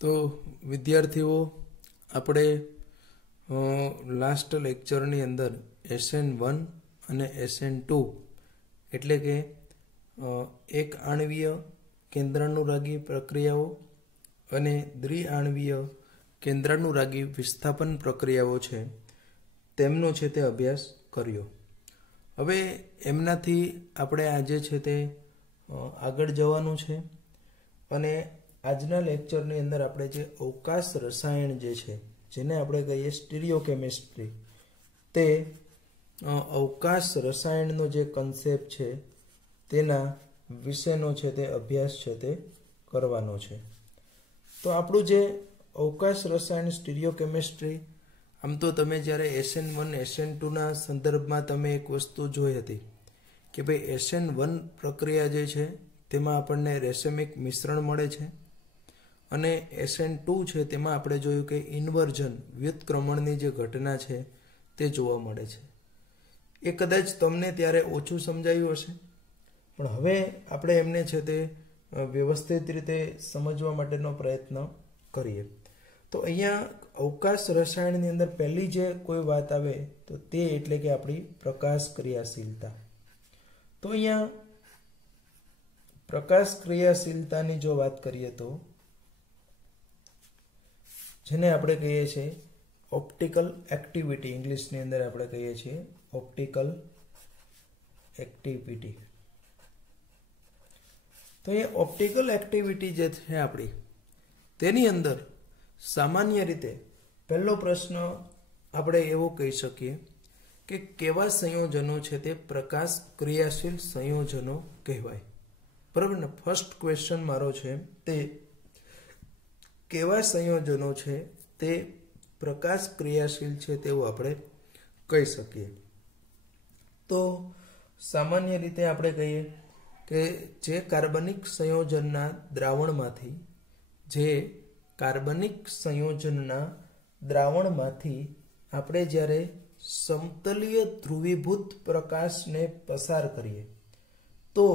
તો વિદ્યાર્થીઓ આપણે લાસ્ટ લેક્ચરની અંદર SN1 અને SN2 એટલે કે એક આણ્વીય કેન્દ્રાનુરાગી પ્રક્રિયાઓ અને દ્વિઆણ્વીય કેન્દ્રાનુરાગી વિસ્થાપન પ્રક્રિયાઓ છે તેમનો છે તે અભ્યાસ કર્યો। હવે એમનાથી આપણે આજે છે તે આગળ જવાનું છે અને આજના લેક્ચરની અંદર આપણે જે અવકાશ રસાયણ જે છે જેને આપણે કહીએ સ્ટીરિયોકેમિસ્ટ્રી તે અવકાશ રસાયણનો જે કન્સેપ્ટ છે તેના વિશેનો છે તે અભ્યાસ છે તે કરવાનો છે। તો આપણું જે અવકાશ રસાયણ સ્ટીરિયોકેમિસ્ટ્રી આમ તો તમે જ્યારે SN1 SN2ના સંદર્ભમાં તમે એક વસ્તુ જોઈ હતી કે ભાઈ SN1 પ્રક્રિયા જે છે તેમાં આપણને રેસેમિક મિશ્રણ મળે છે અને SN2 છે તેમાં આપણે જોયું કે ઇન્વર્ઝન વ્યુત્ક્રમણની જે ઘટના છે તે જોવા મળે છે। એ કદાચ તમને ત્યારે ઓછું સમજાયું હશે પણ હવે આપણે એમને છે તે વ્યવસ્થિત રીતે સમજવા માટેનો પ્રયત્ન કરીએ। તો અહીંયા અવકાશ રસાયણની અંદર પહેલી જે કોઈ વાત આવે તો તે એટલે કે આપણી પ્રકાશ ક્રિયાશીલતા। તો અહીંયા પ્રકાશ ક્રિયાશીલતાની જો વાત કરીએ તો જેને આપણે કહીએ છીએ ઓપ્ટિકલ એક્ટિવિટી, ઇંગ્લિશની અંદર આપણે કહીએ છીએ ઓપ્ટિકલ એક્ટિવિટી। તો એ ઓપ્ટિકલ એક્ટિવિટી જે છે આપણી તેની અંદર સામાન્ય રીતે પહેલો પ્રશ્ન આપણે એવો કહી શકીએ કે કેવા સંયોજનો છે તે પ્રકાશ ક્રિયાશીલ સંયોજનો કહેવાય, બરાબર ને। ફર્સ્ટ ક્વેશ્ચન મારો છે તે કેવા સંયોજનો છે તે પ્રકાશ ક્રિયાશીલ છે તેવું આપણે કહી શકીએ। તો સામાન્ય રીતે આપણે કહીએ કે જે કાર્બનિક સંયોજનના દ્રાવણમાંથી આપણે જ્યારે સમતલીય ધ્રુવીભૂત પ્રકાશને પસાર કરીએ તો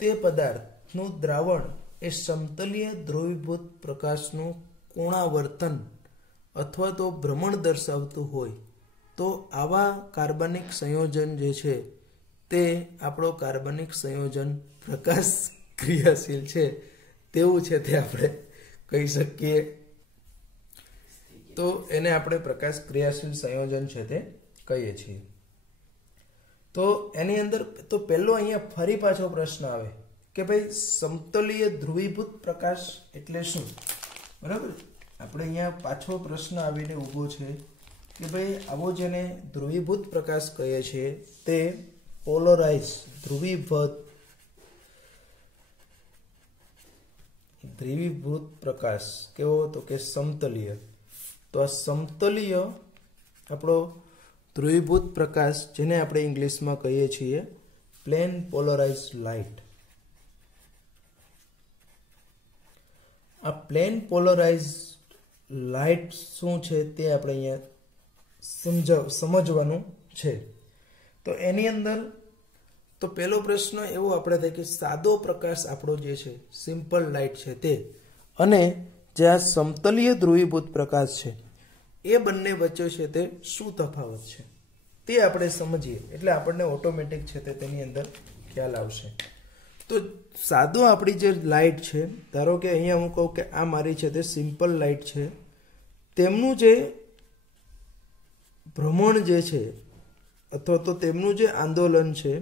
તે પદાર્થનું દ્રાવણ એ સમતલીય ધ્રુવીભૂત પ્રકાશનું કોણાવર્તન અથવા તો ભ્રમણ દર્શાવતું હોય તો આવા કાર્બનિક સંયોજન જે છે તે આપણો કાર્બનિક સંયોજન પ્રકાશ ક્રિયાશીલ છે તેવું છે તે આપણે કહી શકીએ। તો એને આપણે પ્રકાશ ક્રિયાશીલ સંયોજન છે તે કહીએ છીએ। તો એની અંદર તો પહેલો અહીંયા ફરી પાછો પ્રશ્ન આવે કે ભાઈ સમતલીય ધ્રુવીભૂત પ્રકાશ એટલે શું, બરાબર। આપણે અહીંયા પાછો પ્રશ્ન આવીને ઊભો છે કે ભાઈ આવો જેને ધ્રુવીભૂત પ્રકાશ કહીએ છીએ તે પોલરાઇઝ ધ્રુવીભૂત પ્રકાશ કેવો તો કે સમતલીય। તો આ સમતલીય આપણો ધ્રુવીભૂત પ્રકાશ જેને આપણે ઇંગ્લિશમાં કહીએ છીએ પ્લેન પોલરાઇઝ લાઇટ। આ પ્લેન પોલરાઇઝ લાઇટ શું છે તે આપણે અહીંયા સમજવાનું છે। તો એની અંદર તો પહેલો પ્રશ્ન એવો આપણે થાય કે સાદો પ્રકાશ આપણો જે છે સિમ્પલ લાઇટ છે તે અને જે આ સમતલીય ધ્રુવીભૂત પ્રકાશ છે એ બંને વચ્ચે છે તે શું તફાવત છે તે આપણે સમજીએ એટલે આપણને ઓટોમેટિક છે તે તેની અંદર ખ્યાલ આવશે। તો સાદો આપણી જે લાઇટ છે, ધારો કે અહીંયા હું કહું કે આ મારી છે તે સિમ્પલ લાઇટ છે, તેમનું જે ભ્રમણ જે છે અથવા તો તેમનું જે આંદોલન છે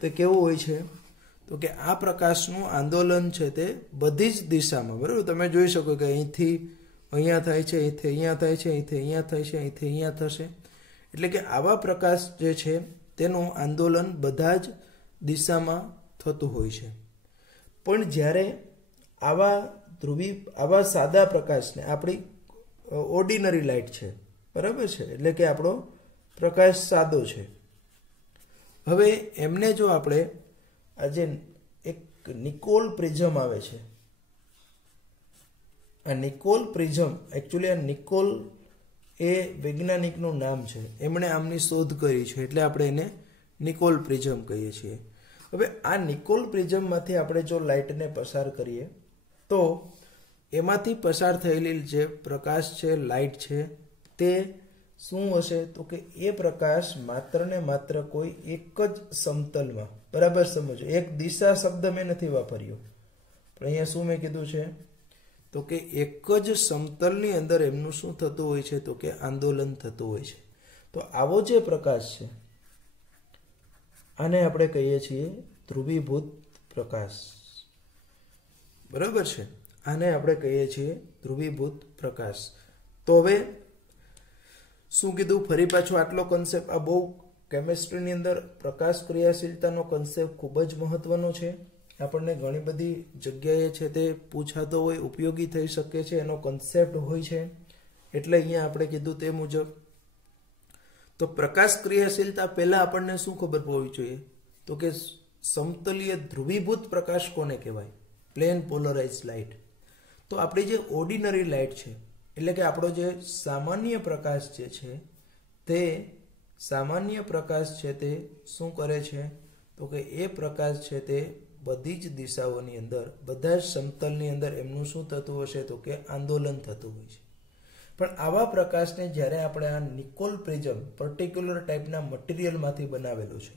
તે કેવું હોય છે તો કે આ પ્રકાશનું આંદોલન છે તે બધી જ દિશામાં, બરાબર। તમે જોઈ શકો કે અહીંથી અહીંયા થાય છે, અહીંથી અહીંયા થાય છે, અહીંથી અહીંયા થાય છે, અહીંથી અહીંયા થશે, એટલે કે આવા પ્રકાશ જે છે તેનું આંદોલન બધા જ દિશામાં થતું હોય છે। પણ જ્યારે આવા સાદા પ્રકાશને આપણી ઓર્ડિનરી લાઇટ છે, બરાબર છે, એટલે કે આપણો પ્રકાશ સાદો છે। હવે એમને જો આપણે આજે એક નિકોલ પ્રિઝમ આવે છે, આ નિકોલ પ્રિઝમ એકચ્યુઅલી આ નિકોલ એ વૈજ્ઞાનિકનું નામ છે, એમણે આમની શોધ કરી છે એટલે આપણે એને નિકોલ પ્રિઝમ કહીએ છીએ। હવે આ નિકોલ પ્રિઝમમાંથી આપણે જો લાઇટને પસાર કરીએ તો એમાંથી પસાર થયેલી જે પ્રકાશ છે, લાઇટ છે, તે શું હશે? તો કે એ પ્રકાશ માત્ર ને માત્ર કોઈ એક જ સમતલમાં, બરાબર સમજો, એક દિશા શબ્દ મેં નથી વાપર્યો, પણ અહીંયા શું મેં કીધું છે? તો કે એક જ સમતલની અંદર એમનું શું થતું હોય છે? તો કે આંદોલન થતું હોય છે. તો આવો જે પ્રકાશ છે આને આપણે કહીએ છીએ ધ્રુવીભૂત પ્રકાશ, બરાબર છે? આને આપણે કહીએ છીએ ધ્રુવીભૂત પ્રકાશ. તો હવે શું કીધું? ફરી પાછો આટલો કન્સેપ્ટ, આ બહુ કેમિસ્ટ્રીની અંદર પ્રકાશ ક્રિયાશીલતાનો કન્સેપ્ટ ખૂબ જ મહત્વનો છે. આપણને ઘણી બધી જગ્યાએ છે તે પૂછાતો હોય, ઉપયોગી થઈ શકે છે, એનો કન્સેપ્ટ હોય છે. એટલે અહીંયા આપણે કીધું તે મુજબ. તો પ્રકાશ ક્રિયાશીલતા પહેલા આપણને શું ખબર હોવી જોઈએ? તો કે સમતલીય ધ્રુવીભૂત પ્રકાશ કોને કહેવાય? Plane polarised light. તો આપણી જે ઓર્ડિનરી લાઇટ છે, એટલે કે આપણો જે સામાન્ય પ્રકાશ જે છે, તે સામાન્ય પ્રકાશ છે તે શું કરે છે? તો કે એ પ્રકાશ છે તે બધી જ દિશાઓની અંદર, બધા જ સમતલની અંદર એમનું શું થતું હશે? તો કે આંદોલન થતું હોય છે. પણ આવા પ્રકાશને જ્યારે આપણે આ નિકોલ પ્રિઝમ, પર્ટિક્યુલર ટાઈપના મટીરિયલમાંથી બનાવેલું છે,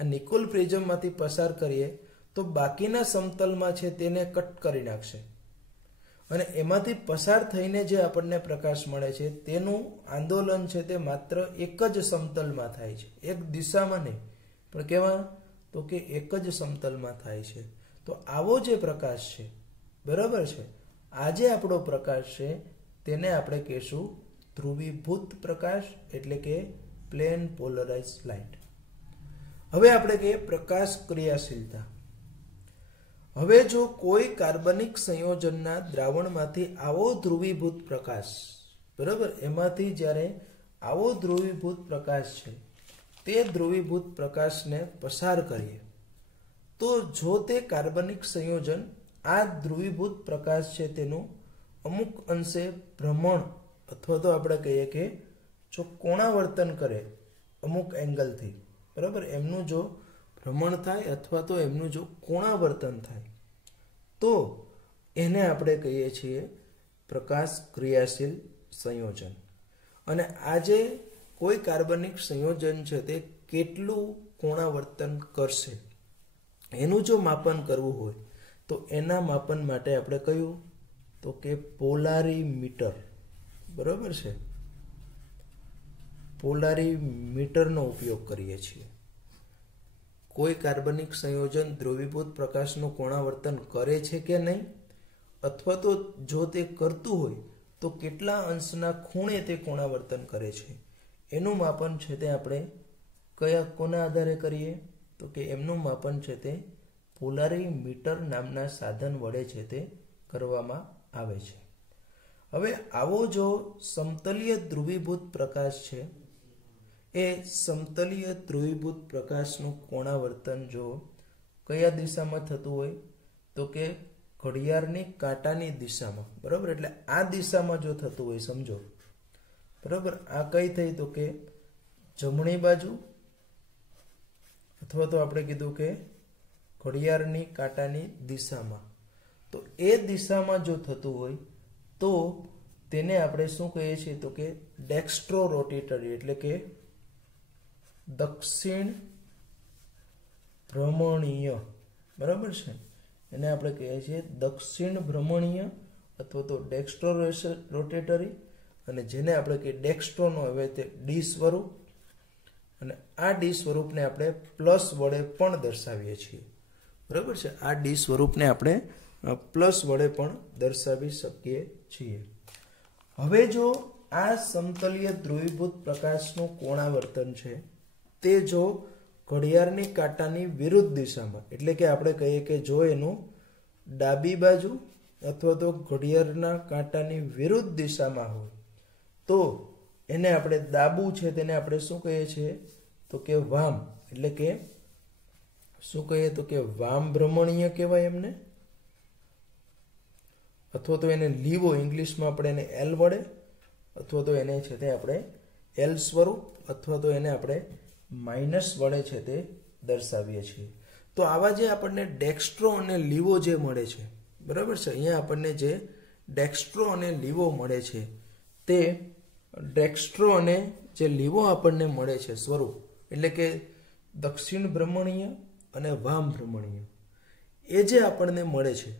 આ નિકોલ પ્રિઝમમાંથી પસાર કરીએ તો બાકીના સમતલમાં છે તેને કટ કરી નાખશે, અને એમાંથી પસાર થઈને જે આપણને પ્રકાશ મળે છે તેનું આંદોલન છે તે માત્ર એક જ સમતલમાં થાય છે, એક દિશામાં નહીં, પણ કેવા? તો કે એક જ સમતલમાં થાય છે. તો આવો જે પ્રકાશ છે, બરાબર છે, આ જે આપણો પ્રકાશ છે તેને આપણે કહેશું ધ્રુવીભૂત પ્રકાશ, એટલે કે પ્લેન પોલરાઇઝ્ડ લાઇટ. હવે આપણે કહીએ પ્રકાશ ક્રિયાશીલતા. હવે જો કોઈ કાર્બનિક સંયોજનના દ્રાવણમાંથી આવો ધ્રુવીભૂત પ્રકાશ, બરાબર, એમાંથી જ્યારે આવો ધ્રુવીભૂત પ્રકાશ છે તે ધ્રુવીભૂત પ્રકાશને પસાર કરીએ તો જો તે કાર્બનિક સંયોજન આ ધ્રુવીભૂત પ્રકાશ છે તેનું અમુક અંશે ભ્રમણ, અથવા તો આપણે કહીએ કે જો કોણાવર્તન કરે અમુક એંગલથી, બરાબર, એમનું જો ભ્રમણ થાય અથવા તો એમનું જો કોણાવર્તન થાય, તો એને આપણે કહીએ છીએ પ્રકાશ ક્રિયાશીલ સંયોજન. અને આજે કોઈ કાર્બનિક સંયોજન છે તે કેટલું કોણાવર્તન કરશે એનું જો માપન કરવું હોય તો એના માપન માટે આપણે કયું? તો કે પોલારીમીટર, બરાબર છે, પોલારીમીટરનો ઉપયોગ કરીએ છીએ. કોઈ કાર્બનિક સંયોજન ધ્રુવીભૂત પ્રકાશનું કોણાવર્તન કરે છે કે નહીં, અથવા તો જો તે કરતું હોય તો કેટલા અંશના ખૂણે તે કોણાવર્તન કરે છે, એનું માપન છે તે આપણે કોના આધારે કરીએ? તો કે એમનું માપન છે તે પોલારીમીટર નામના સાધન વડે છે તે કરવામાં આવે છે. હવે આવો જો સમતલીય ધ્રુવીભૂત પ્રકાશ છે, એ સમતલીય ધ્રુવીભૂત પ્રકાશનું કોણાવર્તન જો કયા દિશામાં થતું હોય? તો કે ઘડિયાળની કાંટાની દિશામાં, બરાબર. એટલે આ દિશામાં જો થતું હોય, સમજો, બરાબર, આ કઈ થઈ? તો કે જમણી બાજુ, અથવા તો આપણે કીધું કે ઘડિયાળની કાંટાની દિશામાં. તો એ દિશામાં જો થતું હોય તો તેને આપણે શું કહીએ છીએ? તો કે ડેક્સ્ટ્રો રોટેટરી, એટલે કે દક્ષિણ ભ્રમણીય, બરાબર છે, એને આપણે કહીએ છીએ દક્ષિણ ભ્રમણીય અથવા તો ડેક્સ્ટ્રો રોટેટરી. અને જેને આપણે કહીએ ડેક્સ્ટ્રોનો હવે તે ડી સ્વરૂપ, અને આ ડી સ્વરૂપને આપણે પ્લસ વડે પણ દર્શાવીએ છીએ, બરાબર છે. આ ડી સ્વરૂપને આપણે પ્લસ વડે પણ દર્શાવી શકીએ છીએ. હવે જો આ સમતલીય ધ્રુવીભૂત પ્રકાશનું કોણાવર્તન છે તે જો ઘડિયાળની કાંટાની વિરુદ્ધ દિશામાં, એટલે કે આપણે કહીએ કે જો એનું ડાબી બાજુ અથવા તો ઘડિયાળના કાંટાની વિરુદ્ધ દિશામાં હોય તો એને આપણે ડાબું છે તેને આપણે શું કહીએ છીએ? તો કે વામ, એટલે કે શું કહીએ? તો કે વામ ભ્રમણીય કહેવાય એમને, અથવા તો એને લીવો, ઇંગ્લિશમાં આપણે એને એલ વડે, અથવા તો એને છે તે આપણે એલ સ્વરૂપ, અથવા તો એને આપણે માઇનસ વડે છે તે દર્શાવીએ છીએ. તો આવા જે આપણને ડેક્સ્ટ્રો અને લીવો જે મળે છે, બરાબર છે। અહીંયા આપણને જે ડેક્સ્ટ્રો અને લીવો મળે છે તે ડેક્સ્ટ્રો અને જે લીવો આપણને મળે છે સ્વરૂપ એટલે કે દક્ષિણ ભ્રમણીય અને વામ ભ્રમણીય એ જે આપણને મળે છે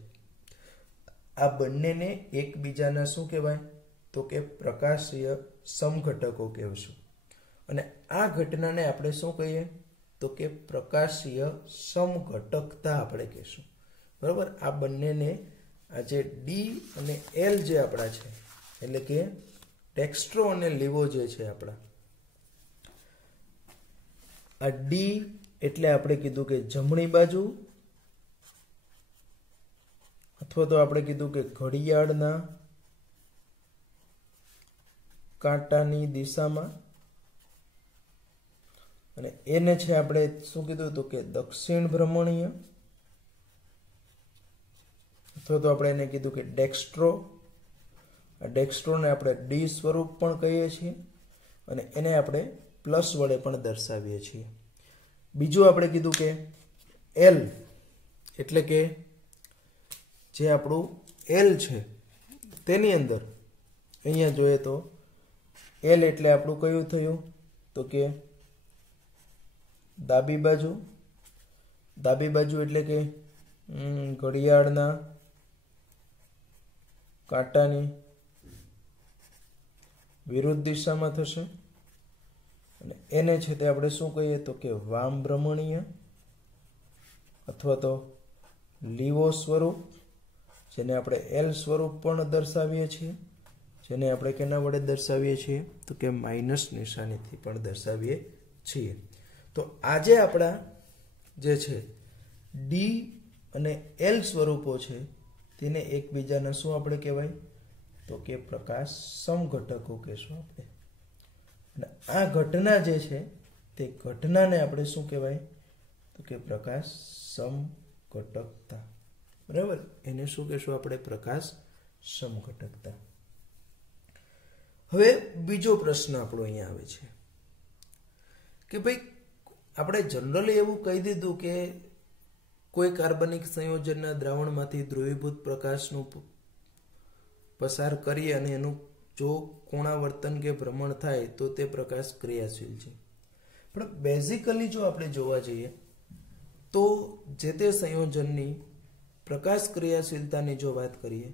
આ બંનેને એકબીજાના શું કહેવાય તો કે પ્રકાશીય સમઘટકો કહેવાશે અને આ ઘટનાને આપણે શું કહીએ તો કે પ્રકાશીય સમઘટકતા આપણે કહીશું બરાબર। આ બંનેને આ જે ડી અને એલ જે આપણા છે એટલે કે ડેક્સ્ટ્રો અને લીવો જે છે આપણા આ ડી એટલે આપણે કીધું કે જમણી બાજુ અથવા તો આપણે કીધું કે ઘડિયાળના કાંટાની દિશામાં અને એને છે આપણે શું કીધું તો કે દક્ષિણ ભ્રમણીય અથવા તો આપણે એને કીધું કે ડેક્સ્ટ્રો। આ ડેક્સ્ટ્રોને આપણે ડી સ્વરૂપ પણ કહીએ છીએ અને એને આપણે પ્લસ વડે પણ દર્શાવીએ છીએ। બીજું આપણે કીધું કે એલ એટલે કે જે આપણું એલ છે તેની અંદર અહીંયા જોઈએ તો એલ એટલે આપણું કયું થયું તો કે ડાબી બાજુ એટલે કે ઘડિયાળના કાંટાની વિરુદ્ધ દિશામાં થશે અને એને છે તે આપણે શું કહીએ તો કે વામ ભ્રમણીય અથવા તો લીવો સ્વરૂપ જેને આપણે એલ સ્વરૂપ પણ દર્શાવીએ છીએ જેને આપણે કેના વડે દર્શાવીએ છીએ તો કે માઇનસ નિશાનીથી પણ દર્શાવીએ છીએ। તો આજે આપણા જે છે ડી અને એલ સ્વરૂપો છે તેને એકબીજાના શું આપણે કહેવાય તો કે પ્રકાશ સમઘટકો કહેશું આપણે અને આ ઘટના જે છે તે ઘટનાને આપણે શું કહેવાય તો કે પ્રકાશ સમઘટકતા બરાબર એને શું કહેશું આપણે પ્રકાશ સમઘટકતા। હવે બીજો પ્રશ્ન આપણો અહીંયા આવે છે કે ભાઈ આપણે જનરલી એવું કહી દીધું કે કોઈ કાર્બનિક સંયોજનના દ્રાવણમાંથી દ્રવીભૂત પ્રકાશનું પસાર કરીએ અને એનું જો કોણાવર્તન કે ભ્રમણ થાય તો તે પ્રકાશ ક્રિયાશીલ છે। પણ બેઝિકલી જો આપણે જોવા જઈએ તો જે તે સંયોજનની પ્રકાશ ક્રિયાશીલતાની જો વાત કરીએ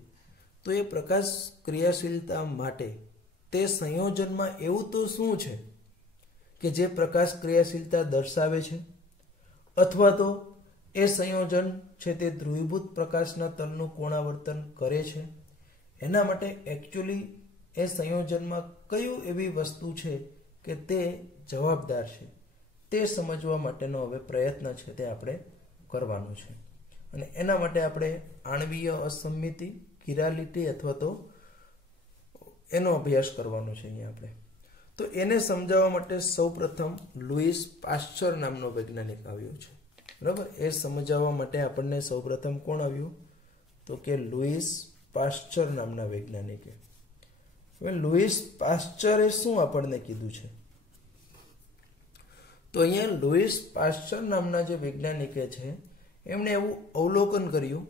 તો એ પ્રકાશ ક્રિયાશીલતા માટે તે સંયોજનમાં એવું તો શું છે કે જે પ્રકાશ ક્રિયાશીલતા દર્શાવે છે અથવા તો એ સંયોજન છે તે ધ્રુવીભૂત પ્રકાશના તલનું કોણાવર્તન કરે છે એના માટે એકચ્યુઅલી એ સંયોજનમાં કયું એવી વસ્તુ છે કે તે જવાબદાર છે તે સમજવા માટેનો હવે પ્રયત્ન છે તે આપણે કરવાનો છે અને એના માટે આપણે આણ્વીય અસંમિતિ કિરાલિટી અથવા તો એનો અભ્યાસ કરવાનો છે અહીંયા આપણે। તો એને સમજાવવા માટે સૌપ્રથમ લુઈસ પાસ્ચર નામનો વૈજ્ઞાનિક આવ્યો છે બરાબર। એ સમજાવવા માટે આપણને સૌપ્રથમ કોણ આવ્યું તો કે લુઈસ પાસ્ચર નામના વૈજ્ઞાનિકે। હવે લુઈસ પાસ્ચરે શું આપણને કીધું છે તો અહીંયા લુઈસ પાસ્ચર નામના જે વૈજ્ઞાનિકે છે એમણે એવું અવલોકન કર્યું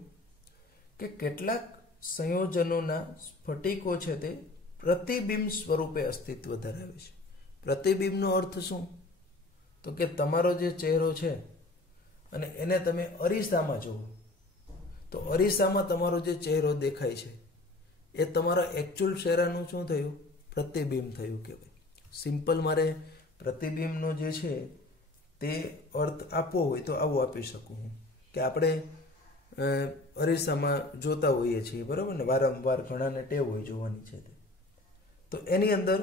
કે કેટલાક સંયોજનોના સ્ફટિકો છે તે પ્રતિબિંબ સ્વરૂપે અસ્તિત્વ ધરાવે છે। પ્રતિબિંબનો અર્થ શું તો કે તમારો જે ચહેરો છે અને એને તમે અરીસામાં જુઓ તો અરીસામાં તમારો જે ચહેરો દેખાય છે એ તમારા એકચ્યુઅલ ચહેરાનું શું થયું પ્રતિબિંબ થયું કહેવાય। સિમ્પલ મારે પ્રતિબિંબનો જે છે તે અર્થ આપવો હોય તો આવું આપી શકું હું કે આપણે અરીસામાં જોતા હોઈએ છીએ બરાબર ને વારંવાર ઘણાને ટેવ હોય જોવાની છે તો એની અંદર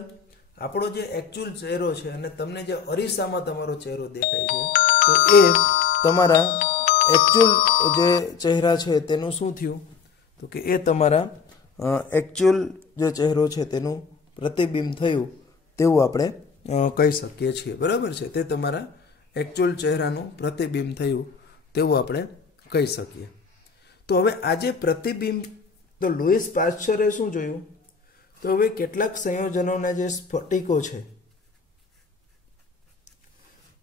આપણો જે એકચ્યુઅલ ચહેરો છે અને તમને જે અરીસામાં તમારો ચહેરો દેખાય છે તો એ તમારા એકચ્યુઅલ જે ચહેરા છે તેનું શું થયું તો કે એ તમારા એકચ્યુઅલ જે ચહેરો છે તેનું પ્રતિબિંબ થયું તેવું આપણે કહી શકીએ છીએ બરાબર છે। તે તમારા એકચ્યુઅલ ચહેરાનું પ્રતિબિંબ થયું તેવું આપણે કહી શકીએ। તો હવે આજે પ્રતિબિંબ તો લુઈસ પાસ્ચરે શું જોયું તો હવે કેટલાક સંયોજનોના જે સ્ફટિકો છે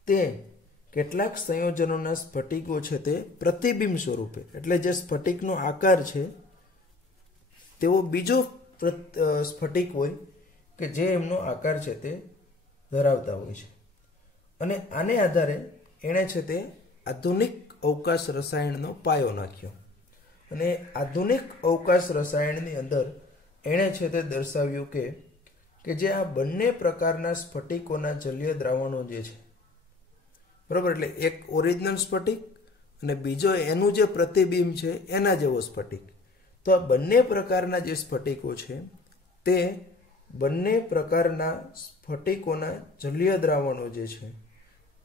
તે કેટલાક સંયોજનોના સ્ફટિકો છે તે પ્રતિબિંબ સ્વરૂપે, એટલે જે સ્ફટિકનો આકાર છે તેવો બીજો સ્ફટિક હોય કે જે એમનો આકાર છે તે ધરાવતા હોય છે. અને આને આધારે એણે છે તે આધુનિક અવકાશ રસાયણનો પાયો નાખ્યો. અને આધુનિક અવકાશ રસાયણની અંદર એણે છે તે દર્શાવ્યું કે જે આ બંને પ્રકારના સ્ફટિકોના જલીય દ્રાવણો જે છે, બરાબર, એટલે એક ઓરિજિનલ સ્ફટિક અને બીજો એનું જે પ્રતિબિંબ છે એના જેવો સ્ફટિક. તો આ બંને પ્રકારના જે સ્ફટિકો છે તે બંને પ્રકારના સ્ફટિકોના જલીય દ્રાવણો જે છે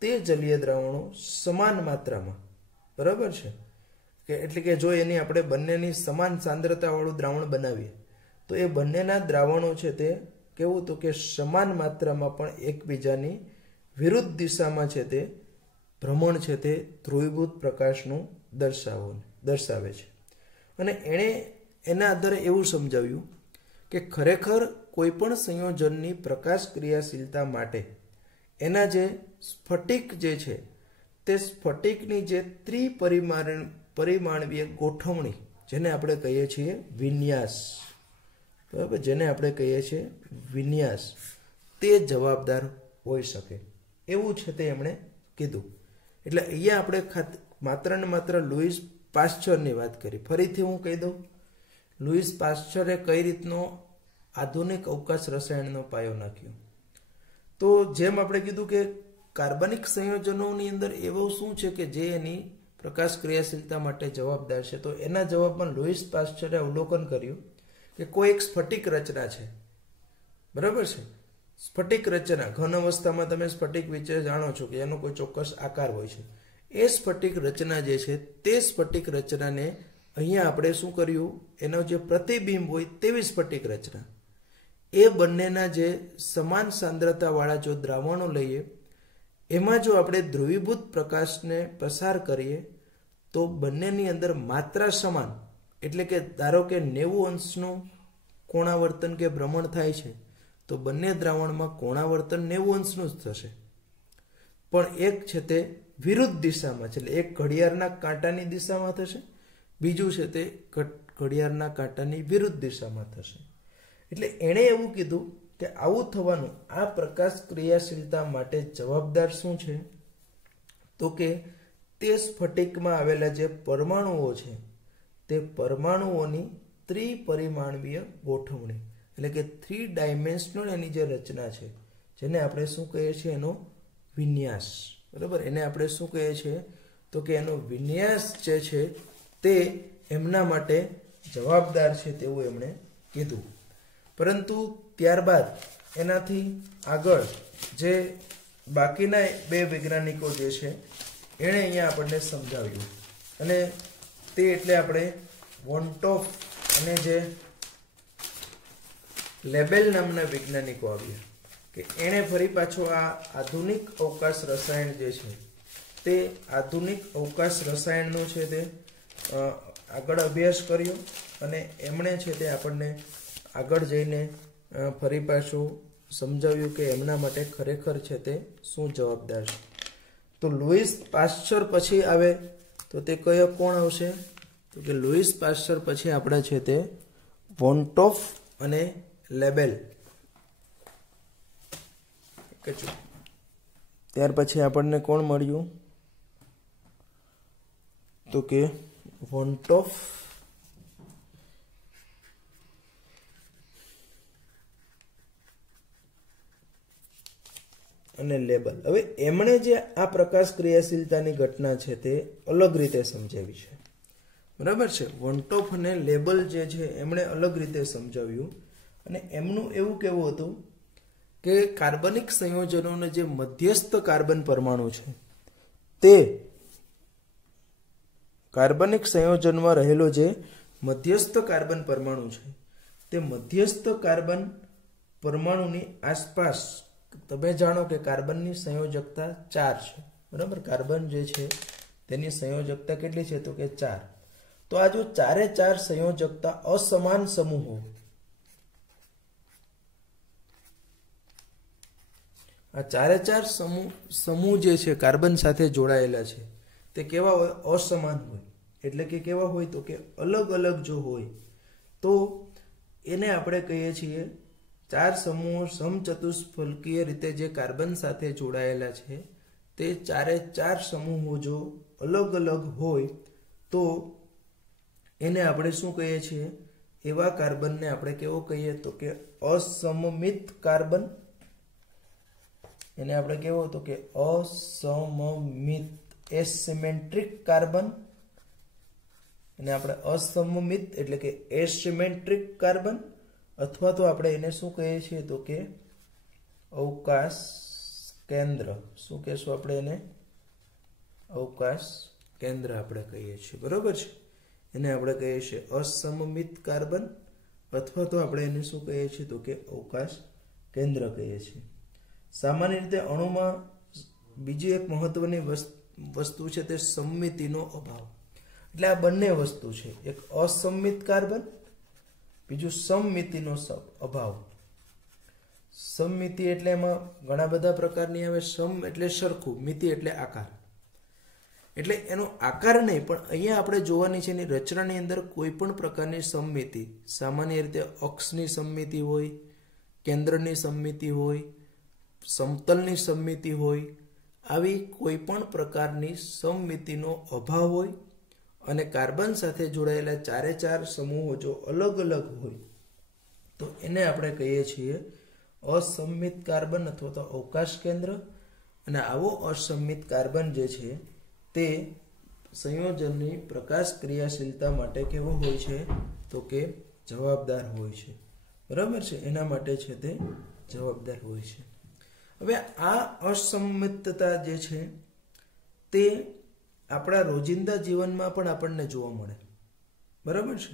તે જલીય દ્રાવણો સમાન માત્રામાં, બરાબર છે, કે એટલે કે જો એની આપણે બંનેની સમાન સાંદ્રતાવાળું દ્રાવણ બનાવીએ તો એ બંનેના દ્રાવણો છે તે કેવું, તો કે સમાન માત્રામાં પણ એકબીજાની વિરુદ્ધ દિશામાં છે તે ભ્રમણ છે તે ધ્રુવીભૂત પ્રકાશનું દર્શાવે છે. અને એણે એના આધારે એવું સમજાવ્યું કે ખરેખર કોઈ પણ સંયોજનની પ્રકાશ ક્રિયાશીલતા માટે એના જે સ્ફટિક જે છે તે સ્ફટિકની જે ત્રિપરિમાણીય ગોઠવણી, જેને આપણે કહીએ છીએ વિન્યાસ, બરાબર, જેને આપણે કહીએ છીએ વિન્યાસ, તે જવાબદાર હોઈ શકે એવું છે તે એમણે કીધું. એટલે અહીંયા આપણે માત્ર ને માત્ર લુઈસ પાસ્ચરની વાત કરી. ફરીથી હું કહી દઉં, લુઈસ પાસ્ચરે કઈ રીતનો આધુનિક અવકાશ રસાયણનો પાયો નાખ્યો. તો જેમ આપણે કીધું કે કાર્બનિક સંયોજનોની અંદર એવું શું છે કે જે એની પ્રકાશ ક્રિયાશીલતા માટે જવાબદાર છે, તો એના જવાબમાં લુઈસ પાસ્ચરે અવલોકન કર્યું કે કોઈ એક સ્ફટિક રચના છે, બરાબર છે, સ્ફટિક રચના, ઘન અવસ્થામાં તમે સ્ફટિક વિશે જાણો છો કે એનો કોઈ ચોક્કસ આકાર હોય છે. એ સ્ફટિક રચના જે છે તે સ્ફટિક રચનાને અહીંયા આપણે શું કર્યું, એનો જે પ્રતિબિંબ હોય તેવી સ્ફટિક રચના, એ બંનેના જે સમાન સાંદ્રતાવાળા જો દ્રાવણો લઈએ એમાં જો આપણે ધ્રુવીભૂત પ્રકાશને પસાર કરીએ તો બંનેની અંદર માત્રા સમાન, એટલે કે ધારો કે 90 અંશનું કોણાવર્તન કે ભ્રમણ થાય છે તો બંને દ્રાવણમાં કોણાવર્તન 90 અંશનું જ થશે, પણ એક છે તે વિરુદ્ધ દિશામાં છે, એટલે એક ઘડિયાળના કાંટાની દિશામાં થશે, બીજું છે તે ઘડિયાળના કાંટાની વિરુદ્ધ દિશામાં થશે. એટલે એણે એવું કીધું કે આવું થવાનું, આ પ્રકાશ ક્રિયાશીલતા માટે જવાબદાર શું છે, તો કે તે સ્ફટિકમાં આવેલા જે પરમાણુઓ છે તે પરમાણુઓની ત્રિપરિમાણીય ગોઠવણી, એટલે કે 3 ડાયમેન્શનલ એની જે રચના છે, જેને આપણે શું કહીએ છીએ, એનો વિન્યાસ, બરાબર, એને આપણે શું કહીએ છીએ, તો કે એનો વિન્યાસ જે છે તે એમના માટે જવાબદાર છે તેવું એમણે કીધું. પરંતુ ત્યારબાદ એનાથી આગળ જે બાકીના 2 વૈજ્ઞાનિકો જે છે એણે અહીંયા આપણને સમજાવ્યું, અને તે એટલે આપણે વોન્ટોફ અને જે લેબેલ નામના વૈજ્ઞાનિકો આવ્યા કે એણે ફરી પાછો આ આધુનિક અવકાશ રસાયણ જે છે તે આધુનિક અવકાશ રસાયણનો છે તે આગળ અભ્યાસ કર્યો, અને એમણે છે તે આપણને આગળ જઈને ફરી પાછું સમજાવ્યું કે એમના માટે ખરેખર છે તે શું જવાબદાર છે. તો લુઈસ પાસ્ચર પછી આવે તો તે કયો કોણ આવશે, તો કે લુઈસ પાસ્ચર પછી આપણે છે તે વોન્ટોફ અને લેબેલ. ત્યાર પછી આપણને કોણ મળ્યું, તો કે વોન્ટોફ અને લેબલ. હવે એમણે જે આ પ્રકાશ ક્રિયાશીલતાની ઘટના છે તે અલગ રીતે સમજાવી છે, બરાબર છે. વોન્ટોફ અને લેબલ જે છે એમણે અલગ રીતે સમજાવ્યું, અને એમનું એવું કહેવું હતું કે કાર્બનિક સંયોજનોને જે મધ્યસ્થ કાર્બન પરમાણુ છે તે કાર્બનિક સંયોજનમાં રહેલો જે મધ્યસ્થ કાર્બન પરમાણુ છે તે મધ્યસ્થ કાર્બન પરમાણુની આસપાસ, તમે જાણો કે કાર્બનની સંયોજકતા 4 છે, બરાબર, કાર્બન જે છે તેની સંયોજકતા કેટલી છે, તો કે 4. તો આ જો 4 સંયોજકતા અસમાન સમૂહો આ ચારે ચાર સમૂહ જે છે કાર્બન સાથે જોડાયેલા છે તે કેવા હોય? અસમાન હોય. એટલે કે કેવા હોય? તો કે અલગ અલગ જો હોય તો એને આપણે કહીએ છીએ ચાર સમૂહો સમચતુષ્ફલકીય રીતે જે કાર્બન સાથે જોડાયેલા છે તે ચારે ચાર સમૂહો જો અલગ અલગ હોય તો એને આપણે શું કહીએ છીએ? એવા કાર્બનને આપણે કેવો કહીએ? તો કે અસમમિત કાર્બન. એને આપણે કેવો? તો કે અસમમિત એસિમેટ્રિક કાર્બન. એને આપણે અસમમિત એટલે કે એસિમેટ્રિક કાર્બન, અથવા તો આપણે એને શું કહીએ છીએ? તો કે અવકાશ કેન્દ્ર. શું કહેશું આપણે એને? અવકાશ કેન્દ્ર આપણે કહીએ છીએ. બરોબર છે? એને આપણે કહીએ છીએ અસમમિત કાર્બન, અથવા તો આપણે એને શું કહીએ છીએ? તો કે અવકાશ કેન્દ્ર કહીએ છીએ. સામાન્ય રીતે અણુમાં બીજી એક મહત્વની વસ્તુ છે તે સમમિતિનો અભાવ. એટલે આ બંને વસ્તુ છે, એક અસમમિત કાર્બન, બીજું સમમિતિનો અભાવ. સમમિતિ એટલે એમાં ઘણા બધા પ્રકારની આવે. સમ એટલે સરખું, મિતિ એટલે આકાર. એટલે એનો આકાર નહીં, પણ અહીંયા આપણે જોવાની છે એની રચનાની અંદર કોઈ પણ પ્રકારની સમમિતિ, સામાન્ય રીતે અક્ષની સમમિતિ હોય, કેન્દ્રની સમમિતિ હોય, સમતલની સમમિતિ હોય, આવી કોઈ પણ પ્રકારની સમમિતિનો અભાવ હોય અને કાર્બન સાથે જોડાયેલા ચારે ચાર સમૂહો જો અલગ અલગ હોય તો એને આપણે કહીએ છીએ અસમમિત કાર્બન અથવા તો અવકાશ કેન્દ્ર. અને આવો અસમમિત કાર્બન જે છે તે સંયોજનની પ્રકાશ ક્રિયાશીલતા માટે કેવો હોય છે? તો કે જવાબદાર હોય છે. બરાબર છે? એના માટે છે તે જવાબદાર હોય છે. હવે આ અસમમિતતા જે છે તે આપણા રોજિંદા જીવનમાં પણ આપણને જોવા મળે. બરાબર છે?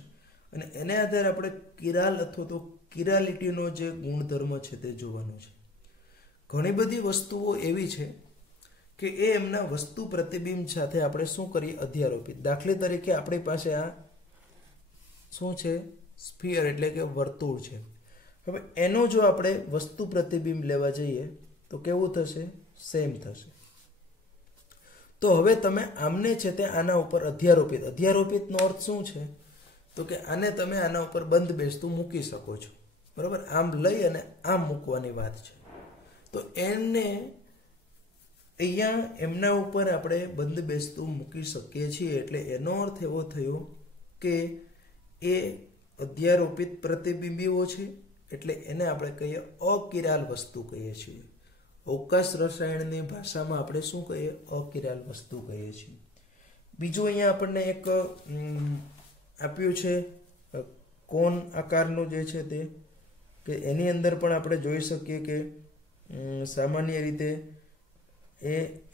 અને એને આધારે આપણે કિરાલ અથવા તો કિરાલિટીનો જે ગુણધર્મ છે તે જોવાનો છે. ઘણી બધી વસ્તુઓ એવી છે કે એ એમના વસ્તુ પ્રતિબિંબ સાથે આપણે શું કરીએ? અધ્યારોપિત. દાખલા તરીકે આપણી પાસે આ શું છે? સ્ફિયર એટલે કે વર્તુળ છે. હવે એનો જો આપણે વસ્તુ પ્રતિબિંબ લેવા જઈએ તો કેવું થશે? સેમ થશે. તો હવે તમે આમને છે તે આના ઉપર અધ્યારોપિત. અધ્યારોપિતનો અર્થ શું છે? તો કે આને તમે આના ઉપર બંધ બેસતું મૂકી શકો છો. બરાબર? આમ લઈ અને આમ મૂકવાની વાત છે. તો એને અહીંયા એમના ઉપર આપણે બંધ બેસતું મૂકી શકીએ છીએ. એટલે એનો અર્થ એવો થયો કે એ અધ્યારોપિત પ્રતિબિંબીઓ છે. એટલે એને આપણે કહીએ અકિરાલ વસ્તુ કહીએ છીએ. અવકાશ રસાયણની ભાષામાં આપણે શું કહીએ? અકિરાલ વસ્તુ કહીએ છીએ. બીજું અહીંયા આપણને એક આપ્યું છે કોન આકારનું જે છે તે, કે એની અંદર પણ આપણે જોઈ શકીએ કે સામાન્ય રીતે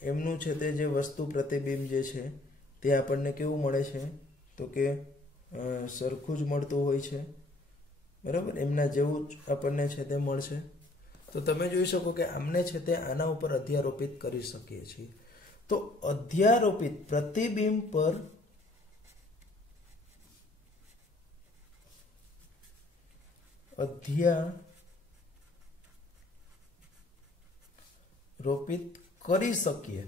એમનું છે તે જે વસ્તુ પ્રતિબિંબ જે છે તે આપણને કેવું મળે છે? તો કે સરખું જ મળતું હોય છે. બરાબર? એમના જેવું જ આપણને છે તે મળશે. તો તમે જોઈ શકો કે આમને છે તે આના ઉપર અધ્યારોપિત કરી શકીએ છીએ. તો અધ્યારોપિત પ્રતિબિંબ પર અધ્યારોપિત કરી શકીએ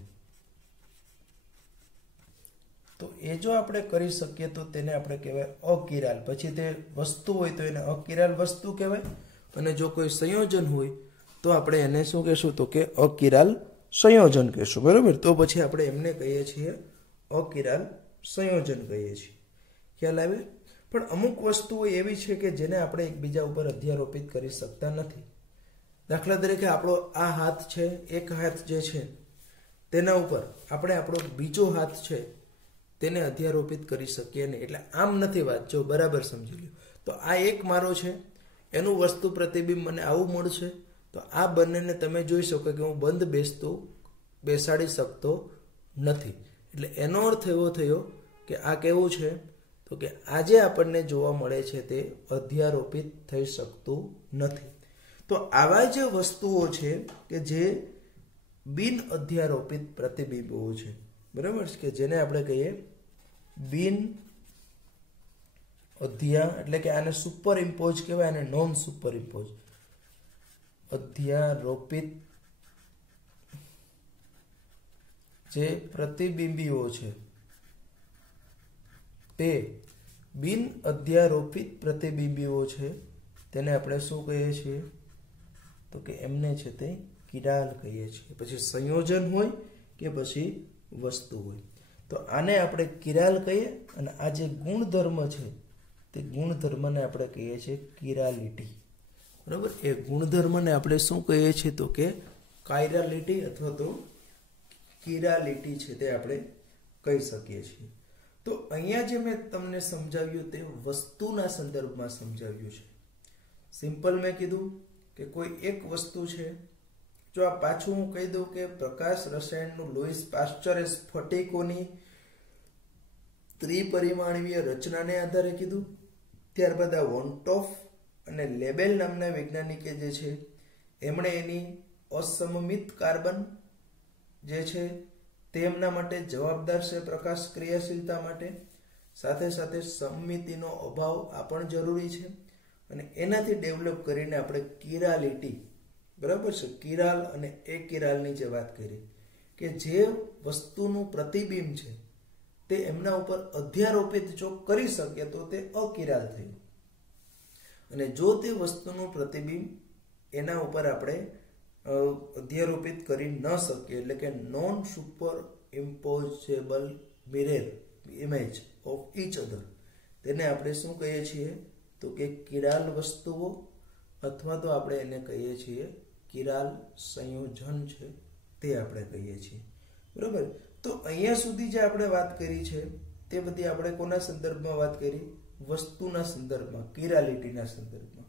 તો એ જો આપણે કરી શકીએ તો તેને આપણે કહેવાય અકિરાલ. પછી તે વસ્તુ હોય તો એને અકિરાલ વસ્તુ કહેવાય. અને જો કોઈ સંયોજન હોય તો આપણે એને શું કહેશું? તો કે અકિરાલ સંયોજન કહેશું. બરાબર? તો પછી આપણે એમને કહીએ છીએ અકિરાલ સંયોજન કહીએ છીએ. ખ્યાલ આવે? પણ અમુક વસ્તુઓ એવી છે કે જેને આપણે એકબીજા ઉપર અધ્યારોપિત કરી શકતા નથી. દાખલા તરીકે આપણો આ હાથ છે, એક હાથ જે છે તેના ઉપર આપણે આપણો બીજો હાથ છે તેને અધ્યારોપિત કરી શકીએ નહીં. એટલે આમ નથી વાત, જો બરાબર સમજી લો. તો આ એક મારો છે, એનું વસ્તુ પ્રતિબિંબ મને આવું મળશે. તો આ બંનેને તમે જોઈ શકો કે હું બંધ બેસાડી શકતો નથી. એટલે એનો અર્થ એવો થયો કે આ કેવું છે? તો કે આજે આપણને જોવા મળે છે તે અધ્યારોપિત થઈ શકતું નથી. તો આવા જે વસ્તુઓ છે કે જે બિન અધ્યારોપિત પ્રતિબિંબો છે. બરાબર? કે જેને આપણે કહીએ બિન એટલે કે આને સુપર ઇમ્પોઝ કહેવાય અને નોન સુપર ઇમ્પોઝ. અધ્યારોપિત જે પ્રતિબિંબીઓ છે તે બિન અધ્યારોપિત પ્રતિબિંબીઓ છે તેને આપણે શું કહીએ છીએ? તો કે એમને છે તે કિરાલ કહીએ છીએ. પછી સંયોજન હોય કે પછી વસ્તુ હોય તો આને આપણે કિરાલ કહીએ, અને આ જે ગુણધર્મ છે તે ગુણધર્મને આપણે કહીએ છીએ કિરાલિટી. બરાબર, એ ગુણધર્મને આપણે શું કહીએ છીએ? તો કે કાયરાલિટી અથવા તો કિરાલિટી છે તે આપણે કહી શકીએ છીએ. તો અહીંયા જે મેં તમને સમજાવ્યું તે વસ્તુના સંદર્ભમાં સમજાવ્યું છે. સિમ્પલ મેં કીધું કે કોઈ એક વસ્તુ છે. જો આ પાછું હું કહી દઉં કે પ્રકાશ રસાયણનું લુઈસ પાસ્ચરે સ્ફટિકોની ત્રિપરિમાણીય રચનાને આધારે કીધું. ત્યારબાદ આ વોન્ટોફ અને લેબેલ નામના વૈજ્ઞાનિકે જે છે એમણે એની અસમમિત કાર્બન જે છે તે એમના માટે જવાબદાર છે પ્રકાશ ક્રિયાશીલતા માટે. સાથે સાથે સમમિતિનો અભાવ આ પણ જરૂરી છે, અને એનાથી ડેવલપ કરીને આપણે કિરાલિટી, બરાબર છે, કિરાલ અને એ કિરાલની જે વાત કરી કે જે વસ્તુનું પ્રતિબિંબ છે તે એમના ઉપર અધ્યારોપિત જો કરી શકે તો તે અકિરાલ થયું, અને જો તે વસ્તુનું પ્રતિબિંબ એના ઉપર આપણે અધ્યારોપિત કરી ન શકીએ એટલે કે non super imposable mirror image of each other, તેને આપણે શું કહીએ છીએ? તો કે કિરાલ વસ્તુઓ અથવા તો આપણે એને કહીએ છીએ કિરાલ સંયોજન છે તે આપણે કહીએ છીએ. બરાબર, તો અહીંયા સુધી જે આપણે વાત કરી છે તે બધી આપણે કોના સંદર્ભમાં વાત કરી? વસ્તુના સંદર્ભમાં, કિરાલિટીના સંદર્ભમાં.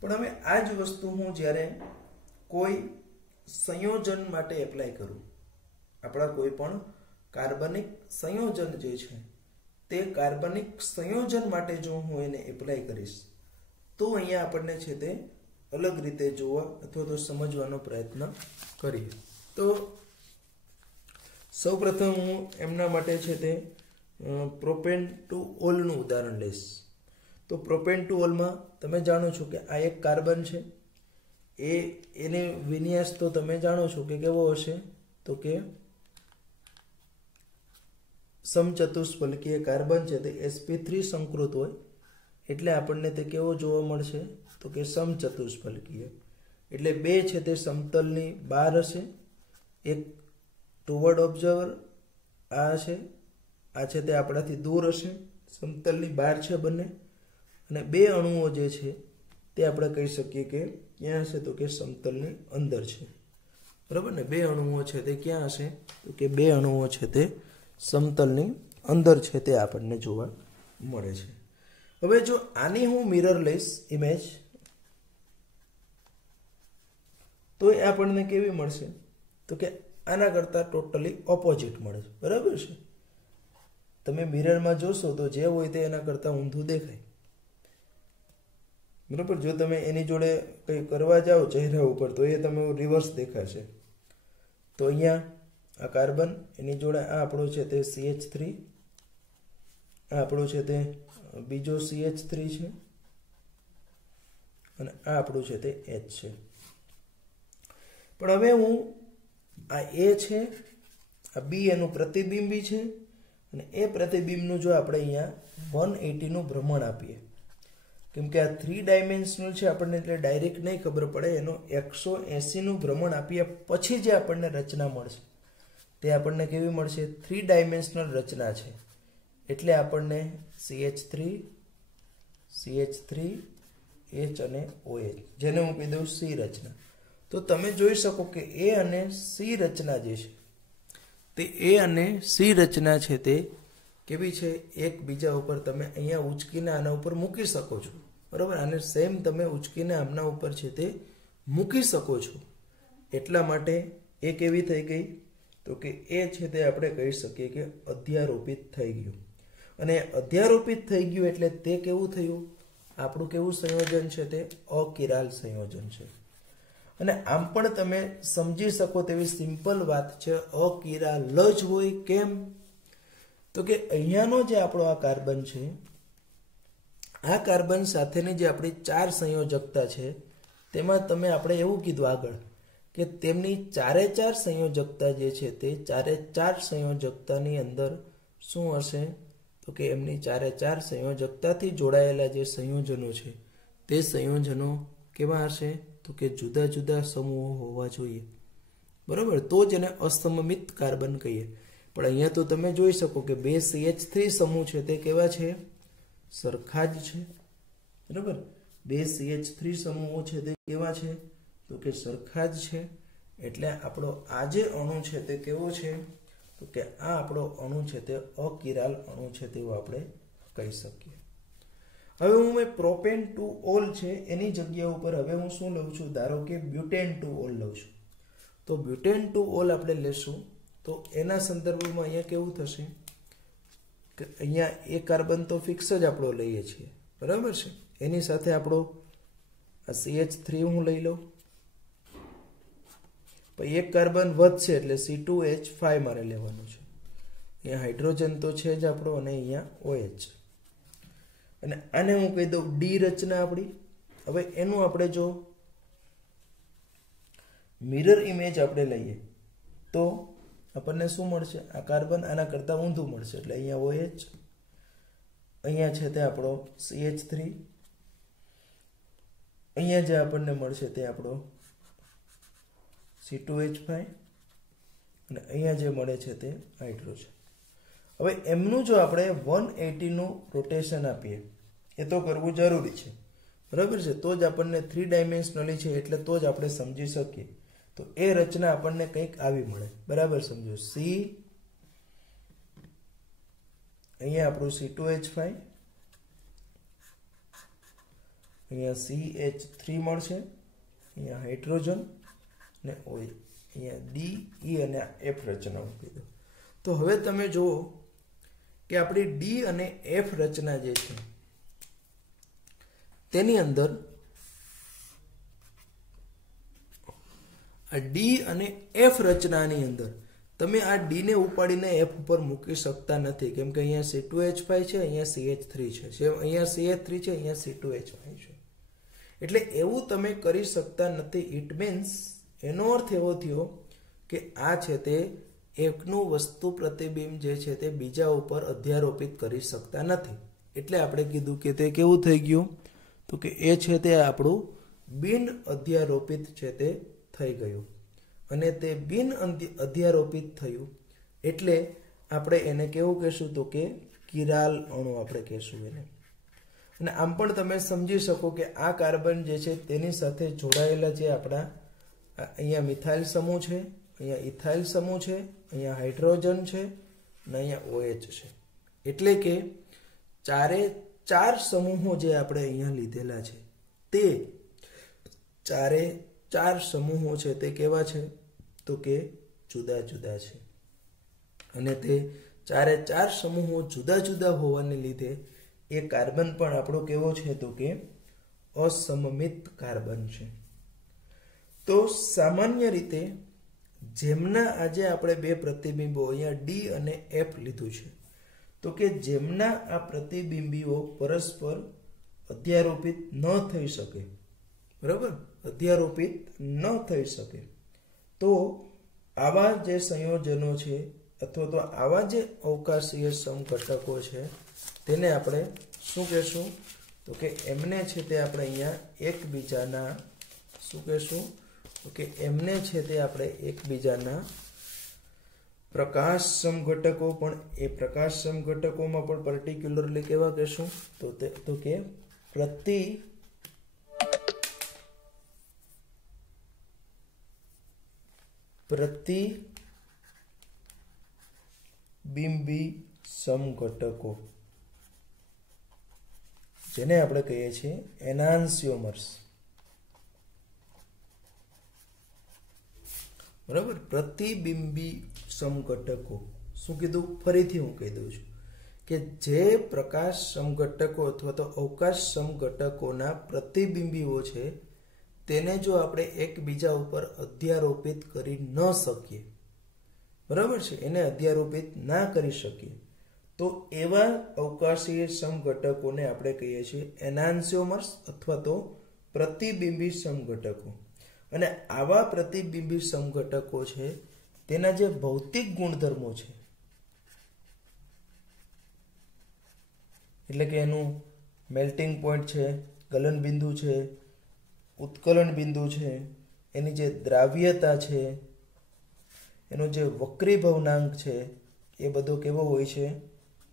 પણ હવે આ જ વસ્તુ હું જ્યારે કોઈ સંયોજન માટે એપ્લાય કરું, આપણા કોઈ પણ કાર્બનિક સંયોજન જે છે તે કાર્બનિક સંયોજન માટે જો હું એને એપ્લાય કરીશ તો અહીંયા આપણને છે તે અલગ રીતે જોવા અથવા તો સમજવાનો પ્રયત્ન કરીએ. તો સૌપ્રથમ હું એમના માટે છે તે પ્રોપેન ટુ ઓલનું ઉદાહરણ લઈશ. તો પ્રોપેન ટુ ઓલમાં તમે જાણો છો કે આ એક કાર્બન છે, એને વિન્યાસ તો તમે જાણો છો કે કેવો હશે? તો કે સમચતુષ્ફલકીય કાર્બન છે તે sp3 સંકૃત હોય એટલે આપણને તે કેવો જોવા મળશે? તો કે સમચતુષ્ફલકીય. એટલે બે છે તે સમતલની બહાર હશે, એક ટુવર્ડ ઓબ્ઝર્વર આ છે તે આપણાથી દૂર હશે, સમતલની બહાર છે બંને, અને બે અણુઓ જે છે તે આપણે કહી શકીએ કે ક્યાં હશે? તો કે સમતલની અંદર છે. બરાબર ને, બે અણુઓ છે તે ક્યાં હશે? તો કે બે અણુઓ છે તે સમતલની અંદર છે તે આપણને જોવા મળે છે. હવે જો આની હું મિરર લઈશ ઇમેજ તો એ આપણને કેવી મળશે? તો કે આના કરતાં ટોટલી ઓપોઝિટ મળે છે. બરાબર છે, તમે મિરરમાં જોશો તો જે હોય તે એના કરતાં ઊંધું દેખાય. બરાબર, જો તમે એની જોડે કંઈ કરવા જાઓ ચહેરા ઉપર તો એ તમે રિવર્સ દેખાશે. તો અહીંયા આ કાર્બન એની જોડે આ આપણો છે તે CH3, આ આપણો છે તે બીજો CH3 છે, અને આ આપણું છે તે H છે. પણ હવે હું આ A છે, આ B એનું પ્રતિબિંબી છે, અને એ પ્રતિબિંબનું જો આપણે અહીંયા 180 નું ભ્રમણ આપીએ, કેમ કે આ 3 ડાયમેન્શનલ છે આપણને એટલે ડાયરેક્ટ નહીં ખબર પડે, એનો 180 નું ભ્રમણ આપીએ પછી જે આપણને રચના મળશે તે આપણને કેવી મળશે? 3 ડાયમેન્શનલ રચના છે. એટલે આપણને CH3, H અને OH, જેને હું કહી દઉં C રચના. તો તમે જોઈ શકો કે A અને C રચના જે છે તે A અને C રચના છે તે કેવી છે? એકબીજા ઉપર તમે અહીંયા ઉચકીને આના ઉપર મૂકી શકો છો. બરાબર, આને સેમ તમે ઉચકીને આમના ઉપર છે તે મૂકી શકો છો. એટલા માટે એ કેવી થઈ ગઈ? તો કે એ છે તે આપણે કહી શકીએ કે અધ્યારોપિત થઈ ગયું. અને અધ્યારોપિત થઈ ગયું એટલે તે કેવું થયું? આપણું કેવું સંયોજન છે તે અકિરાલ સંયોજન છે. અને આમ પણ તમે સમજી શકો તેવી સિમ્પલ વાત છે, અકિરાલ જ હોય. કેમ? તો કે અહીંયાનો જે આપણો આ કાર્બન છે, આ કાર્બન સાથેની જે આપણી 4 સંયોજકતા છે તેમાં તમે આપણે એવું કીધું આગળ કે તેમની ચારે ચાર સંયોજકતા જે છે તે ચારે ચાર સંયોજકતાની અંદર શું હશે તો કે એમની ચારે ચાર સંયોજકતાથી જોડાયેલા જે સંયોજનો છે તે સંયોજનો કેવા હશે તો કે જુદા જુદા સમૂહો હોવા જોઈએ, બરાબર, તો જ એને અસમમિત કાર્બન કહીએ. પણ અહીંયા તો તમે જોઈ શકો કે બે CH3 સમૂહ છે તે કેવા છે, સરખા જ છે, બરાબર. બે CH3 સમૂહો છે તે કેવા છે તો કે સરખા જ છે. એટલે આપણો આ જે અણુ છે તે કેવો છે તો કે આ આપણો અણુ છે તે અકિરાલ અણુ છે તેવું આપણે કહી શકીએ. હવે હું પ્રોપેન 2-ઓલ છે એની જગ્યા ઉપર હવે હું શું લઉં છું, ધારો કે બ્યુટેન 2-ઓલ લઉં છું. તો બ્યુટેન 2-ઓલ આપણે લેશું તો એના સંદર્ભમાં અહીંયા કેવું થશે કે અહીંયા એ કાર્બન તો ફિક્સ જ આપણો લઈએ છીએ, બરાબર છે. એની સાથે આપણો આ CH3 હું લઈ લઉં, પછી એક કાર્બન વધશે એટલે C2H5 મારે લેવાનું છે. અહીંયા હાઇડ્રોજન તો છે જ આપણો અને અહીંયા OH, અને આને હું કહી દઉં ડી રચના આપણી. હવે એનું આપણે જો મિરર ઇમેજ આપણે લઈએ તો આપણને શું મળશે, આ કાર્બન આના કરતાં ઊંધું મળશે એટલે અહીંયા OH, અહીંયા છે તે આપણો CH3, અહીંયા જે આપણને મળશે તે આપણો C2H5 અને અહીંયા જે મળે છે તે હાઇડ્રોજન. હવે એમનું જો આપણે 180નું રોટેશન આપીએ, એ તો કરવું જરૂરી છે, બરાબર છે, તો જ આપણને 3 ડાયમેન્શનલી છે એટલે તો જ આપણે સમજી શકીએ. તો એ રચના આપણને કંઈક આવી મળે, બરાબર, સમજો. C, અહીંયા આપણું C2H5, અહીંયા CH3 મળશે, અહીંયા હાઇડ્રોજન ને OH, અહીંયા D, E અને F રચના મૂકી દો. તો હવે તમે જુઓ કે આપણી D અને F રચના જે છે તેની અંદર આ D અને F રચનાની અંદર તમે આ D ને ઉપાડીને F ઉપર મૂકી શકતા નથી, કેમ કે અહીંયા C2H5 છે, અહીંયા CH3 છે, અહીંયા CH3 છે, અહીંયા C2H5 છે. એટલે એવું તમે કરી શકતા નથી. ઇટ મીન્સ એનો અર્થ એવો થયો કે આ છે તે એકનું વસ્તુ પ્રતિબિંબ જે છે તે બીજા ઉપર અધ્યારોપિત કરી શકતા નથી. એટલે આપણે કીધું કે તે કેવું થઈ ગયું તો કે એ છે તે આપણું બિન અધ્યારોપિત છે તે થઈ ગયું. અને તે બિન અધ્યારોપિત થયું એટલે આપણે એને કેવું કહેશું તો કે કિરાલ અણુ આપણે કહેશું એને. અને આમ પણ તમે સમજી શકો કે આ કાર્બન જે છે તેની સાથે જોડાયેલા જે આપણા અહીંયા મિથાઇલ સમૂહ છે, અહીંયા ઇથાઇલ સમૂહ છે, અહીંયા હાઇડ્રોજન છે અને અહીંયા OH છે. એટલે કે ચારે ચાર સમૂહો જે આપણે અહીંયા લીધેલા છે તે ચારે ચાર સમૂહો છે તે કેવા છે તો કે જુદા જુદા છે. અને તે ચારે ચાર સમૂહો જુદા જુદા હોવાને લીધે એ કાર્બન પણ આપણો કેવો છે તો કે અસમમિત કાર્બન છે. તો સામાન્ય રીતે જેમના આજે આપણે બે પ્રતિબિંબો અહીંયા D અને F લીધું છે તો કે જેમના આ પ્રતિબિંબીઓ પરસ્પર અધ્યારોપિત ન થઈ શકે, બરાબર, અધ્યારોપિત ન થઈ શકે, તો આવા જે સંયોજનો છે અથવા તો આવા જે અવકાશીય સમઘટકો છે તેને આપણે શું કહેશું તો કે એમને છે તે આપણે અહીંયા એકબીજાના શું કહેશું તો કે એમને છે તે આપણે એકબીજાના પ્રકાશ સમઘટકો, પણ એ પ્રકાશ સમઘટકોમાં પણ પર્ટિક્યુલરલી કેવા કહેશું તો કે પ્રતિબિંબી સમઘટકો, જેને આપણે કહીએ છીએ એનાન્સિયોમર્સ, બરાબર. પ્રતિબિંબી સમઘટકો શું કીધું, ફરીથી હું કહી દઉં છું કે જે પ્રકાશ સમઘટકો અથવા તો અવકાશ સમઘટકોના પ્રતિબિંબીઓ છે તેને જો આપણે એકબીજા ઉપર અધ્યારોપિત કરી ન શકીએ, બરાબર છે, એને અધ્યારોપિત ના કરી શકીએ તો એવા અવકાશીય સમઘટકોને આપણે કહીએ છીએ એનાન્સિયોમર્સ અથવા તો પ્રતિબિંબી સમઘટકો. અને આવા પ્રતિબિંબી સમઘટકો છે તેના જે ભૌતિક ગુણધર્મો છે, એટલે કે એનું મેલ્ટિંગ પોઈન્ટ છે, ગલન બિંદુ છે, ઉત્કલન બિંદુ છે, એની જે દ્રાવ્યતા છે, એનો જે વક્રીભવનાંક છે, એ બધો કેવો હોય છે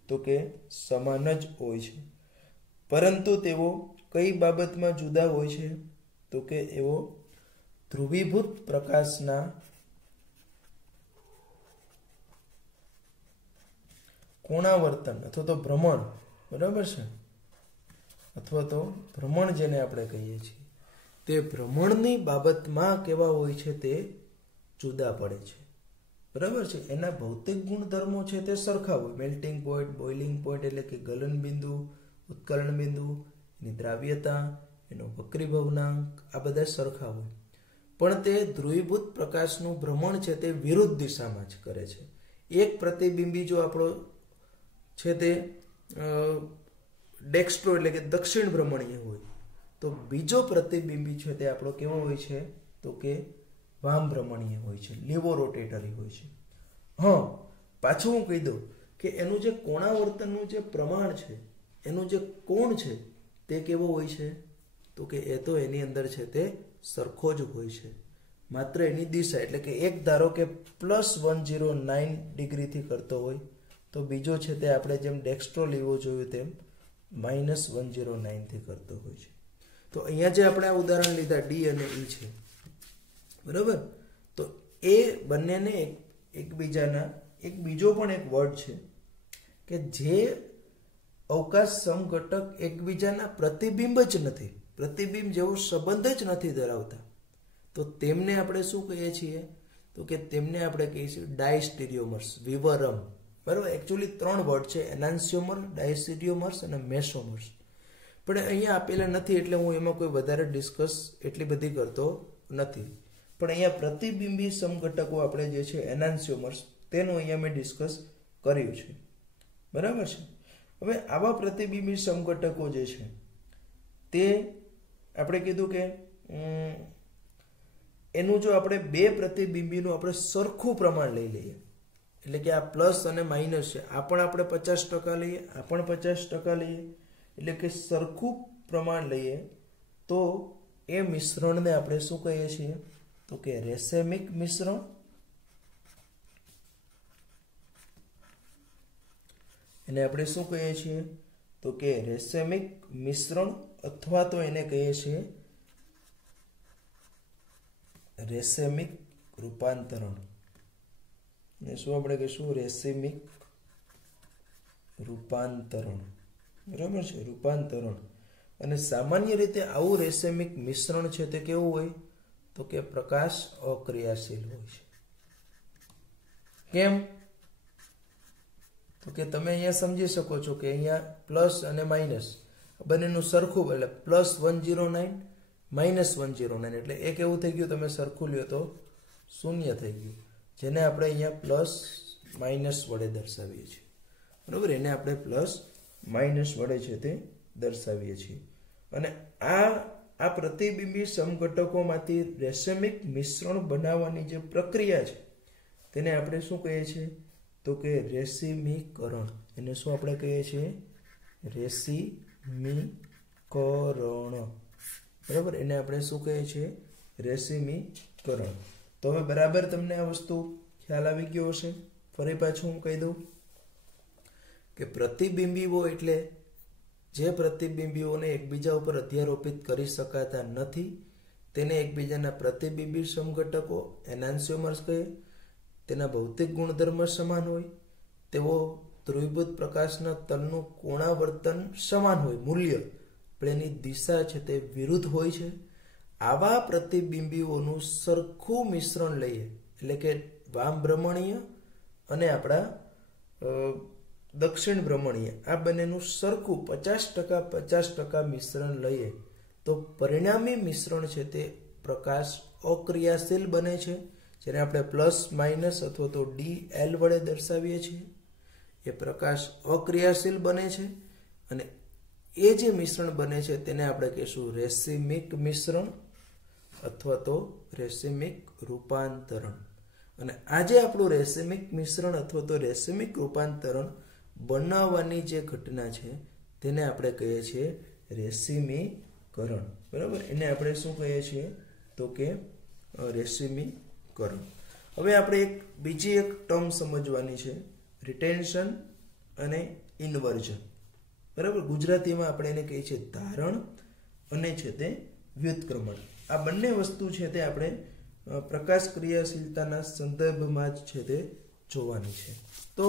તો કે સમાન જ હોય છે. પરંતુ તેઓ કઈ બાબતમાં જુદા હોય છે તો કે એવો ધ્રુવીભૂત પ્રકાશના કોણાવર્તન અથવા તો ભ્રમણ, બરાબર છે, અથવા તો ભ્રમણ જેને આપણે કહીએ છીએ, તે ભ્રમણની બાબતમાં કેવા હોય છે તે જુદા પડે છે. બરાબર છે. એના ભૌતિક ગુણધર્મો છે તે સરખા હોય, મેલ્ટિંગ પોઈન્ટ, બોઇલિંગ પોઈન્ટ એટલે કે ગલન બિંદુ, ઉત્કલન બિંદુ, એની દ્રાવ્યતા, એનો વક્રીભવનાંક, આ બધા સરખા હોય, પણ તે ધ્રુવીભૂત પ્રકાશનું ભ્રમણ છે તે વિરુદ્ધ દિશામાં જ કરે છે. એક પ્રતિબિંબી જો આપણો છે તે ડેક્સ્ટ્રો એટલે કે દક્ષિણ ભ્રમણીય હોય, તો બીજો પ્રતિબિંબી છે તે આપણો કેવો હોય છે તો કે વામ ભ્રમણીય હોય છે, લીવો રોટેટરી હોય છે. હા, પાછું હું કહી દઉં કે એનું જે કોણાવર્તનનું જે પ્રમાણ છે, એનું જે કોણ છે તે કેવો હોય છે તો કે એ તો એની અંદર છે તે સરખો જ હોય છે, માત્ર એની દિશા, એટલે કે એક ધારો કે +109 ડિગ્રીથી કરતો હોય તો બીજો છે તે આપણે જેમ ડેક્સ્ટ્રો લીવો જોયું તેમ -109 થી કરતો હોય છે. તો અહીંયા જે આપણે આ ઉદાહરણ લીધા ડી અને ઈ છે, બરાબર, તો એ બંનેને એકબીજાના એક બીજો પણ એક વર્ડ છે કે જે અવકાશ સમઘટક એકબીજાના પ્રતિબિંબ જ નથી, પ્રતિબિંબ જેવો સંબંધ જ નથી ધરાવતા, તો તેમને આપણે શું કહીએ છીએ તો કે તેમને આપણે કહીએ છીએ ડાયસ્ટીરિયોમર્સ, વિવરમ. બરાબર, એકચ્યુઅલી 3 વર્ડ છે, એનાન્સિયોમર, ડાયસ્ટીરિયોમર્સ અને મેસોમર્સ, પણ અહીંયા આપેલા નથી એટલે હું એમાં કોઈ વધારે ડિસ્કસ એટલી બધી કરતો નથી. પણ અહીંયા પ્રતિબિંબી સમઘટકો આપણે જે છે એનાન્સિયોમર્સ, તેનું અહીંયા મેં ડિસ્કસ કર્યું છે. બરાબર છે. હવે આવા પ્રતિબિંબી સમઘટકો જે છે તે આપણે કીધું કે એનું જો આપણે બે પ્રતિબિંબીનું આપણે સરખું પ્રમાણ લઈ લઈએ, એટલે કે આ પ્લસ અને માઇનસ છે, આ પણ આપણે 50% લઈએ, આ પણ 50% લઈએ, એટલે કે સરખું પ્રમાણ લઈએ, તો એ મિશ્રણને આપણે શું કહીએ છીએ તો કે રેસેમિક મિશ્રણ, એને આપણે શું કહીએ છીએ તો કે રેસેમિક મિશ્રણ, અથવા તો એને કહીએ છીએ રેસેમિક રૂપાંતરણ. ને શું આપણે કહીશું રેસેમિક રૂપાંતરણ. બરાબર છે, રૂપાંતરણ. અને સામાન્ય રીતે આવું રેસેમિક મિશ્રણ છે તે કેવું હોય તો કે પ્રકાશ અક્રિયાશીલ હોય છે. કેમ તો કે તમે અહીંયા સમજી શકો છો કે અહીંયા પ્લસ અને માઇનસ બંનેનું સરખું, એટલે +109 -109, એટલે એક એવું થઈ ગયું, તમે સરખું લ્યો તો 0 થઈ ગયું, જેને આપણે અહીંયા પ્લસ માઇનસ વડે દર્શાવીએ છીએ. બરાબર, એને આપણે પ્લસ માઇનસ વડે છે તે દર્શાવીએ છીએ. અને આ પ્રતિબિંબી સમઘટકોમાંથી રેસેમિક મિશ્રણ બનાવવાની જે પ્રક્રિયા છે તેને આપણે શું કહીએ છીએ તો કે રેસીમીકરણ. એને શું આપણે કહીએ છીએ રેસીમીકરણ. બરાબર, એને આપણે શું કહીએ છીએ રેસીમીકરણ. તો હવે બરાબર તમને આ વસ્તુ ખ્યાલ આવી ગયો હશે. ફરી પાછું હું કહી દઉં કે પ્રતિબિંબીઓ એટલે જે પ્રતિબિંબીઓને એકબીજા ઉપર અધ્યારોપિત કરી શકાતા નથી તેને એકબીજાના પ્રતિબિંબી સમઘટકો એનાન્સિયોમર્સ કહે. તેના ભૌતિક ગુણધર્મ સમાન હોય, તેઓ ધ્રુવીભૂત પ્રકાશના તલનું કોણાવર્તન સમાન હોય મૂલ્ય, પણ એની દિશા છે તે વિરુદ્ધ હોય છે. આવા પ્રતિબિંબીઓનું સરખું મિશ્રણ લઈએ, એટલે કે વામ ભ્રમણીય અને આપણા દક્ષિણ ભ્રમણીય, આ બંનેનું સરખું 50% મિશ્રણ લઈએ તો પરિણામી મિશ્રણ છે તે પ્રકાશ અક્રિયાશીલ બને છે, જેને આપણે પ્લસ માઇનસ અથવા તો DL વડે દર્શાવીએ છીએ. એ પ્રકાશ અક્રિયાશીલ બને છે અને એ જે મિશ્રણ બને છે તેને આપણે કહીશું રેસીમિક મિશ્રણ. અથવા તો રેસિમિક રૂપાંતરણ. અને આ જે આપણું રેસિમિક મિશ્રણ અથવા તો રેસિમિક રૂપાંતરણ બનાવવાની જે ઘટના છે તેને આપણે કહીએ છીએ રેસિમીકરણ. બરાબર, એને આપણે શું કહીએ છીએ તો કે રેસિમીકરણ. હવે આપણે બીજી એક ટર્મ સમજવાની છે, રિટેન્શન અને ઇન્વર્ઝન. બરાબર, ગુજરાતીમાં આપણે એને કહીએ છીએ ધારણ અને છે તે વ્યુત્ક્રમણ. આ બંને વસ્તુ છે તે આપણે પ્રકાશ ક્રિયાશીલતાના સંદર્ભમાં જ છે તે જોવાની છે. તો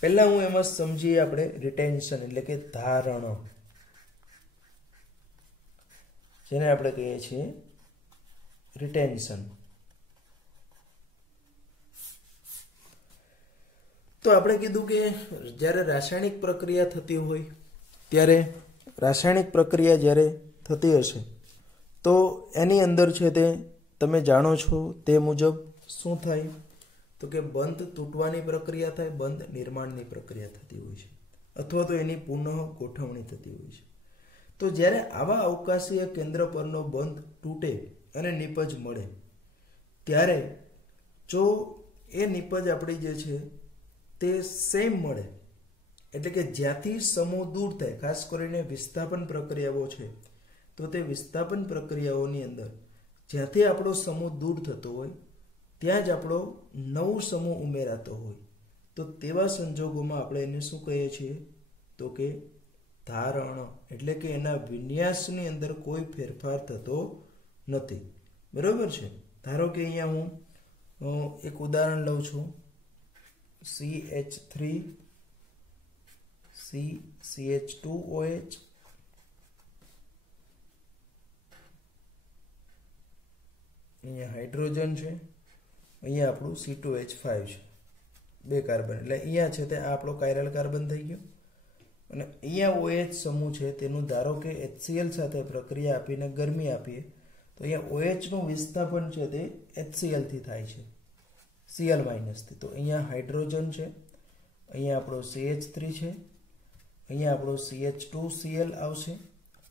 પહેલા હું એમાં સમજીએ આપણે રિટેન્શન એટલે કે ધારણ, જેને આપણે કહીએ છીએ રિટેન્શન. તો આપણે કીધું કે જ્યારે રાસાયણિક પ્રક્રિયા થતી હોય ત્યારે રાસાયણિક પ્રક્રિયા જ્યારે થતી હશે તો એની અંદર છે તે તમે જાણો છો તે મુજબ શું થાય તો કે બંધ તૂટવાની પ્રક્રિયા થાય, બંધ નિર્માણની પ્રક્રિયા થતી હોય છે, અથવા તો એની પુનઃ ગોઠવણી થતી હોય છે. તો જ્યારે આવા અવકાશીય કેન્દ્ર પરનો બંધ તૂટે અને નિપજ મળે ત્યારે જો એ નિપજ આપણી જે છે તે સેમ મળે, એટલે કે જ્યાંથી સમૂહ દૂર થાય, ખાસ કરીને વિસ્થાપન પ્રક્રિયાઓ છે તો તે વિસ્થાપન પ્રક્રિયાઓની અંદર જ્યાંથી આપણો સમૂહ દૂર થતો હોય ત્યાં જ આપણો નવો સમૂહ ઉમેરાતો હોય તો તેવા સંજોગોમાં આપણે એને શું કહીએ છીએ તો કે ધારણ, એટલે કે એના વિન્યાસની અંદર કોઈ ફેરફાર થતો નથી. બરાબર છે. ધારો કે અહીંયા હું એક ઉદાહરણ લઉં છું, CH3 CH2OH, અહીંયા હાઇડ્રોજન છે, અહીંયા આપણું C2H5 છે, 2 કાર્બન. એટલે અહીંયા છે તે આપણો કાયરલ કાર્બન થઈ ગયો અને અહીંયા OH સમૂહ છે તેનું ધારો કે HCl સાથે પ્રક્રિયા આપીને ગરમી આપીએ તો અહીંયા OH નું વિસ્થાપન છે તે HCl થી થાય છે, Cl- થી. તો અહીંયા હાઇડ્રોજન છે, અહીંયા આપણો CH3 છે, અહીંયા આપણો CH2Cl આવશે,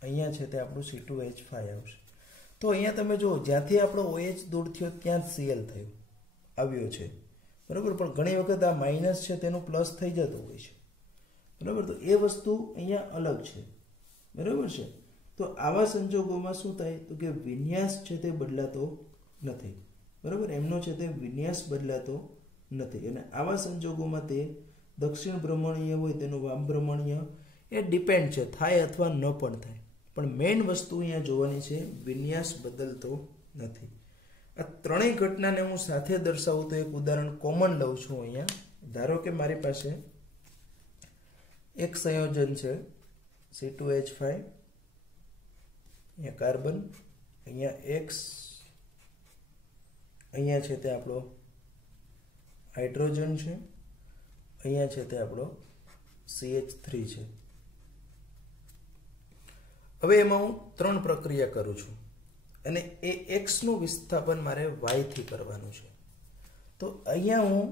અહીંયા છે તે આપણું C2H5 આવશે. તો અહીંયા તમે જુઓ જ્યાંથી આપણો OH દૂર થયો ત્યાં જ Cl થયો આવ્યો છે. બરાબર, પણ ઘણી વખત આ માઇનસ છે તેનું પ્લસ થઈ જતું હોય છે. બરાબર, તો એ વસ્તુ અહીંયા અલગ છે. બરાબર છે. તો આવા સંજોગોમાં શું થાય તો કે વિન્યાસ છે તે બદલાતો નથી. બરાબર, એમનો છે તે વિન્યાસ બદલાતો નથી અને આવા સંજોગોમાં તે દક્ષિણ ભ્રમણીય હોય તેનું વામ ભ્રમણીય એ ડિપેન્ડ છે, થાય અથવા ન પણ થાય. પણ મેઇન વસ્તુ અહીંયા જોવાની છે વિન્યાસ બદલતો નથી. આ ત્રણેય ઘટનાને હું સાથે દર્શાવું તો એક ઉદાહરણ કોમન લઉં છું. અહીંયા ધારો કે મારી પાસે એક સંયોજન છે C2H5, અહીંયા કાર્બન, અહીંયા X, અહીંયા છે તે આપણો હાઇડ્રોજન છે, અહીંયા છે તે આપણો CH3 છે. હવે એમાં હું 3 પ્રક્રિયા કરું છું અને એ X નું વિસ્થાપન મારે Y થી કરવાનું છે. તો અહીંયા હું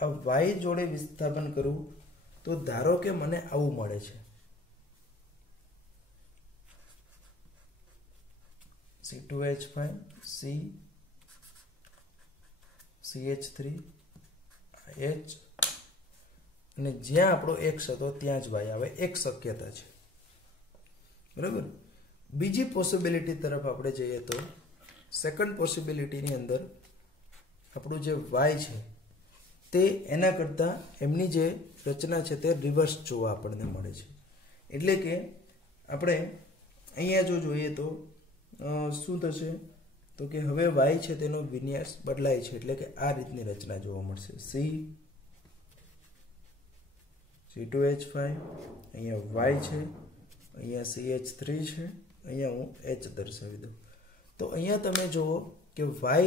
આ Y જોડે વિસ્થાપન કરું તો ધારો કે મને આવું મળે છે, C2H5 CH3 H અને જ્યાં આપણો X હતો ત્યાં જ Y આવે. એક શક્યતા છે. બરાબર. બીજી પોસિબિલિટી તરફ આપણે જઈએ તો સેકન્ડ પોસિબિલિટીની અંદર આપણું જે Y છે તે એના કરતાં એમની જે રચના છે તે રિવર્સ જોવા આપણને મળે છે. એટલે કે આપણે અહીંયા જો જોઈએ તો શું થશે તો કે હવે Y છે તેનો વિન્યાસ બદલાય છે, એટલે કે આ રીતની રચના જોવા મળશે. C2H5, અહીંયા Y છે, અહીંયા CH3 છે, અહીંયા હું H દર્શાવી દઉં. તો અહીંયા તમે જુઓ કે Y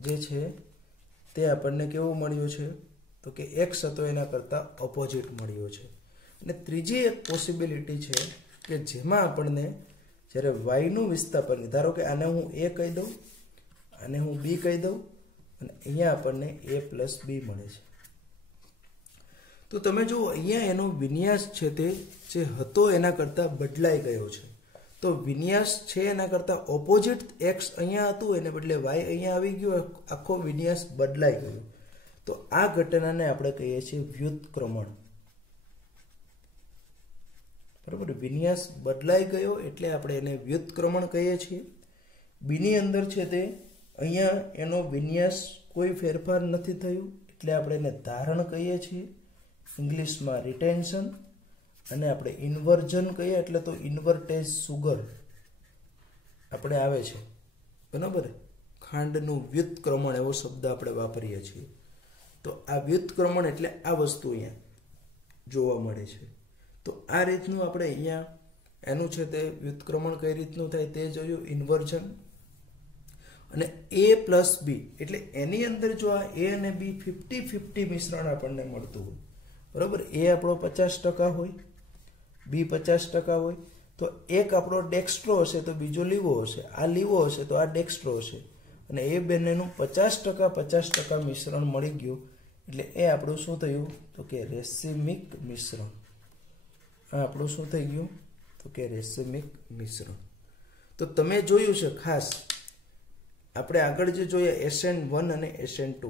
જે છે તે આપણને કેવો મળ્યો છે તો કે X હતો એના કરતાં ઓપોઝિટ મળ્યો છે. અને ત્રીજી એક પોસિબિલિટી છે કે જેમાં આપણને જ્યારે Y નું વિસ્થાપન, ધારો કે આને હું A કહી દઉં, આને હું B કહી દઉં અને અહીંયા આપણને A+B મળે છે. તો તમે જુઓ અહીંયા એનો વિન્યાસ છે તે જે હતો એના કરતાં બદલાઈ ગયો છે. તો વિન્યાસ છે એના કરતાં ઓપોઝિટ એક્સ અહીંયા હતું એને બદલે વાય અહીંયા આવી ગયો, આખો વિન્યાસ બદલાઈ ગયો. તો આ ઘટનાને આપણે કહીએ છીએ વ્યુત્ક્રમણ. બરાબર, વિન્યાસ બદલાઈ ગયો એટલે આપણે એને વ્યુત્ક્રમણ કહીએ છીએ. બીની અંદર છે તે અહીંયા એનો વિન્યાસ કોઈ ફેરફાર નથી થયું એટલે આપણે એને ધારણ કહીએ છીએ, ઇંગ્લિશમાં રિટેન્શન. અને આપણે ઇન્વર્ઝન કહીએ એટલે તો ઇન્વર્ટેજ સુગર આપણે આવે છે, બરાબર, ખાંડનું વ્યુત્ક્રમણ એવો શબ્દ આપણે વાપરીએ છીએ. તો આ વ્યુત્ક્રમણ એટલે આ વસ્તુ અહીંયા જોવા મળે છે. તો આ રીતનું આપણે અહીંયા એનું છે તે વ્યુત્ક્રમણ કઈ રીતનું થાય તે જોયું, ઇન્વર્ઝન. અને A પ્લસ બી એટલે એની અંદર જો આ A અને B 50-50 મિશ્રણ આપણને મળતું હોય, બરાબર, A આપણો 50% હોય, B 50% હોય, તો એક આપણો ડેક્સ્ટ્રો હશે તો બીજો લીવો હશે, આ લીવો હશે તો આ ડેક્સ્ટ્રો હશે, અને એ બંનેનું 50% મિશ્રણ મળી ગયું એટલે એ આપણું શું થયું તો કે રેસિમિક મિશ્રણ. આ આપણું શું થઈ ગયું તો કે રેસિમિક મિશ્રણ. તો તમે જોયું છે ખાસ આપણે આગળ જે જોઈએ SN1 અને SN2,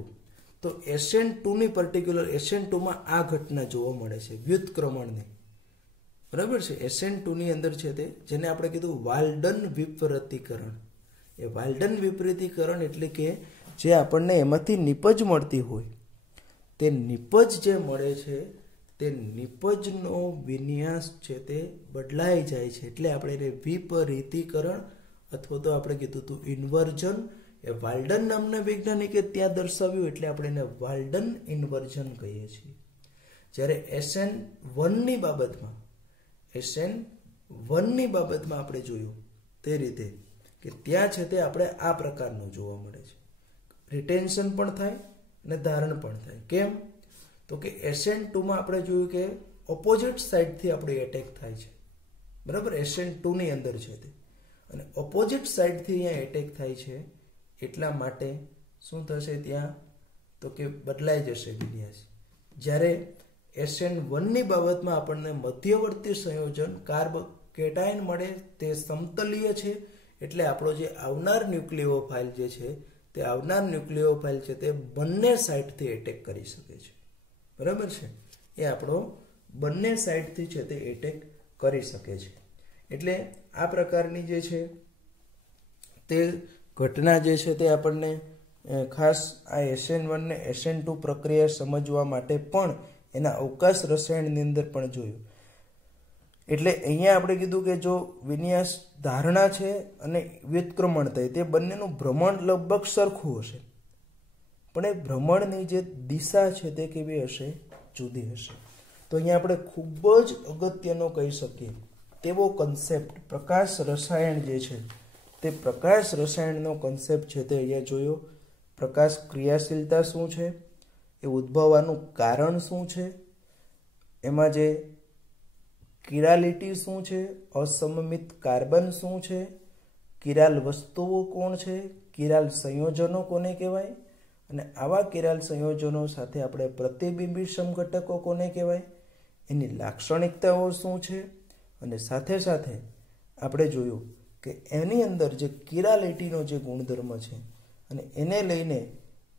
તો SN2ની પર્ટિક્યુલર SN2માં આ ઘટના જોવા મળે છે વ્યુત્ક્રમણની, બરાબર છે. SN2ની અંદર છે તે જેને આપણે કીધું વાલ્ડન વિપરીતીકરણ. એ વાલ્ડન વિપરીતીકરણ એટલે કે જે આપણને એમાંથી નિપજ મળતી હોય તે નિપજ જે મળે છે તે નિપજનો વિન્યાસ છે તે બદલાઈ જાય છે એટલે આપણે એને વિપરીતીકરણ અથવા તો આપણે કીધું હતું ઇન્વર્ઝન. એ વાલ્ડન નામના વૈજ્ઞાનિકે ત્યાં દર્શાવ્યું એટલે આપણે એને વાલ્ડન ઇન્વર્ઝન કહીએ છીએ. જ્યારે SN1ની બાબતમાં આપણે જોયું તે રીતે કે ત્યાં છે તે આપણે આ પ્રકારનું જોવા મળે છે, રિટેન્શન પણ થાય અને ધારણ પણ થાય. કેમ તો કે SN2માં આપણે જોયું કે ઓપોઝિટ સાઈડથી આપણે એટેક થાય છે, બરાબર, SN2ની અંદર છે તે, અને ઓપોઝિટ સાઈડથી અહીંયા એટેક થાય છે એટલા માટે શું થશે ત્યાં તો કે બદલાઈ જશે વિન્યાસ. જ્યારે SN1ની બાબતમાં આપણને મધ્યવર્તી સંયોજન કાર્બ કેટાયન મળે તે સમતલીય છે એટલે આપણો જે આવનાર ન્યુક્લિયોફાઇલ જે છે તે આવનાર ન્યુક્લિયોફાઇલ છે તે બંને સાઈડથી એટેક કરી શકે છે, બરાબર છે. એ આપણો બંને સાઈડથી છે તે એટેક કરી શકે છે. એટલે આ પ્રકારની જે છે તે ઘટના જે છે તે આપણને ખાસ આ SN1 ને SN2 પ્રક્રિયા સમજવા માટે પણ એના અવકાશ રસાયણની અંદર પણ જોયું. એટલે અહીંયા આપણે કીધું કે જો વિન્યાસ ધારણા છે અને વ્યુત્ક્રમણ થાય તે બંનેનું ભ્રમણ લગભગ સરખું હશે, પણ એ ભ્રમણની જે દિશા છે તે કેવી હશે, જુદી હશે. તો અહીંયા આપણે ખૂબ જ અગત્યનો કહી શકીએ તેવો કન્સેપ્ટ પ્રકાશ રસાયણ જે છે તે પ્રકાશ રસાયણનો કન્સેપ્ટ છે તે અહીંયા જોયો. પ્રકાશ ક્રિયાશીલતા શું છે, એ ઉદ્ભવવાનું કારણ શું છે, એમાં જે કિરાલિટી શું છે, અસમમિત કાર્બન શું છે, કિરાલ વસ્તુઓ કોણ છે, કિરાલ સંયોજનો કોને કહેવાય, અને આવા કિરાલ સંયોજનો સાથે આપણે પ્રતિબિંબી સમઘટકો કોને કહેવાય, એની લાક્ષણિકતાઓ શું છે, અને સાથે સાથે આપણે જોયું કે એની અંદર જે કિરાલિટીનો જે ગુણધર્મ છે અને એને લઈને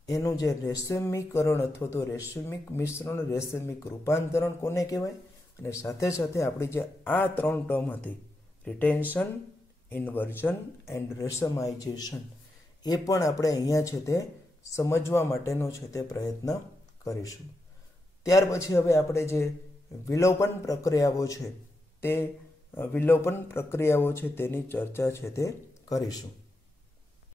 એનું જે રેસિમીકરણ અથવા તો રેસિમિક મિશ્રણ, રેસિમિક રૂપાંતરણ કોને કહેવાય, અને સાથે સાથે આપણી જે આ 3 ટર્મ હતી રિટેન્શન, ઇન્વર્ઝન એન્ડ રેસમાઇઝેશન, એ પણ આપણે અહીંયા છે તે સમજવા માટેનો છે તે પ્રયત્ન કરીશું. ત્યાર પછી હવે આપણે જે વિલોપન પ્રક્રિયાઓ છે તે વિલોપન પ્રક્રિયાઓ છે તેની ચર્ચા છે તે કરીશું.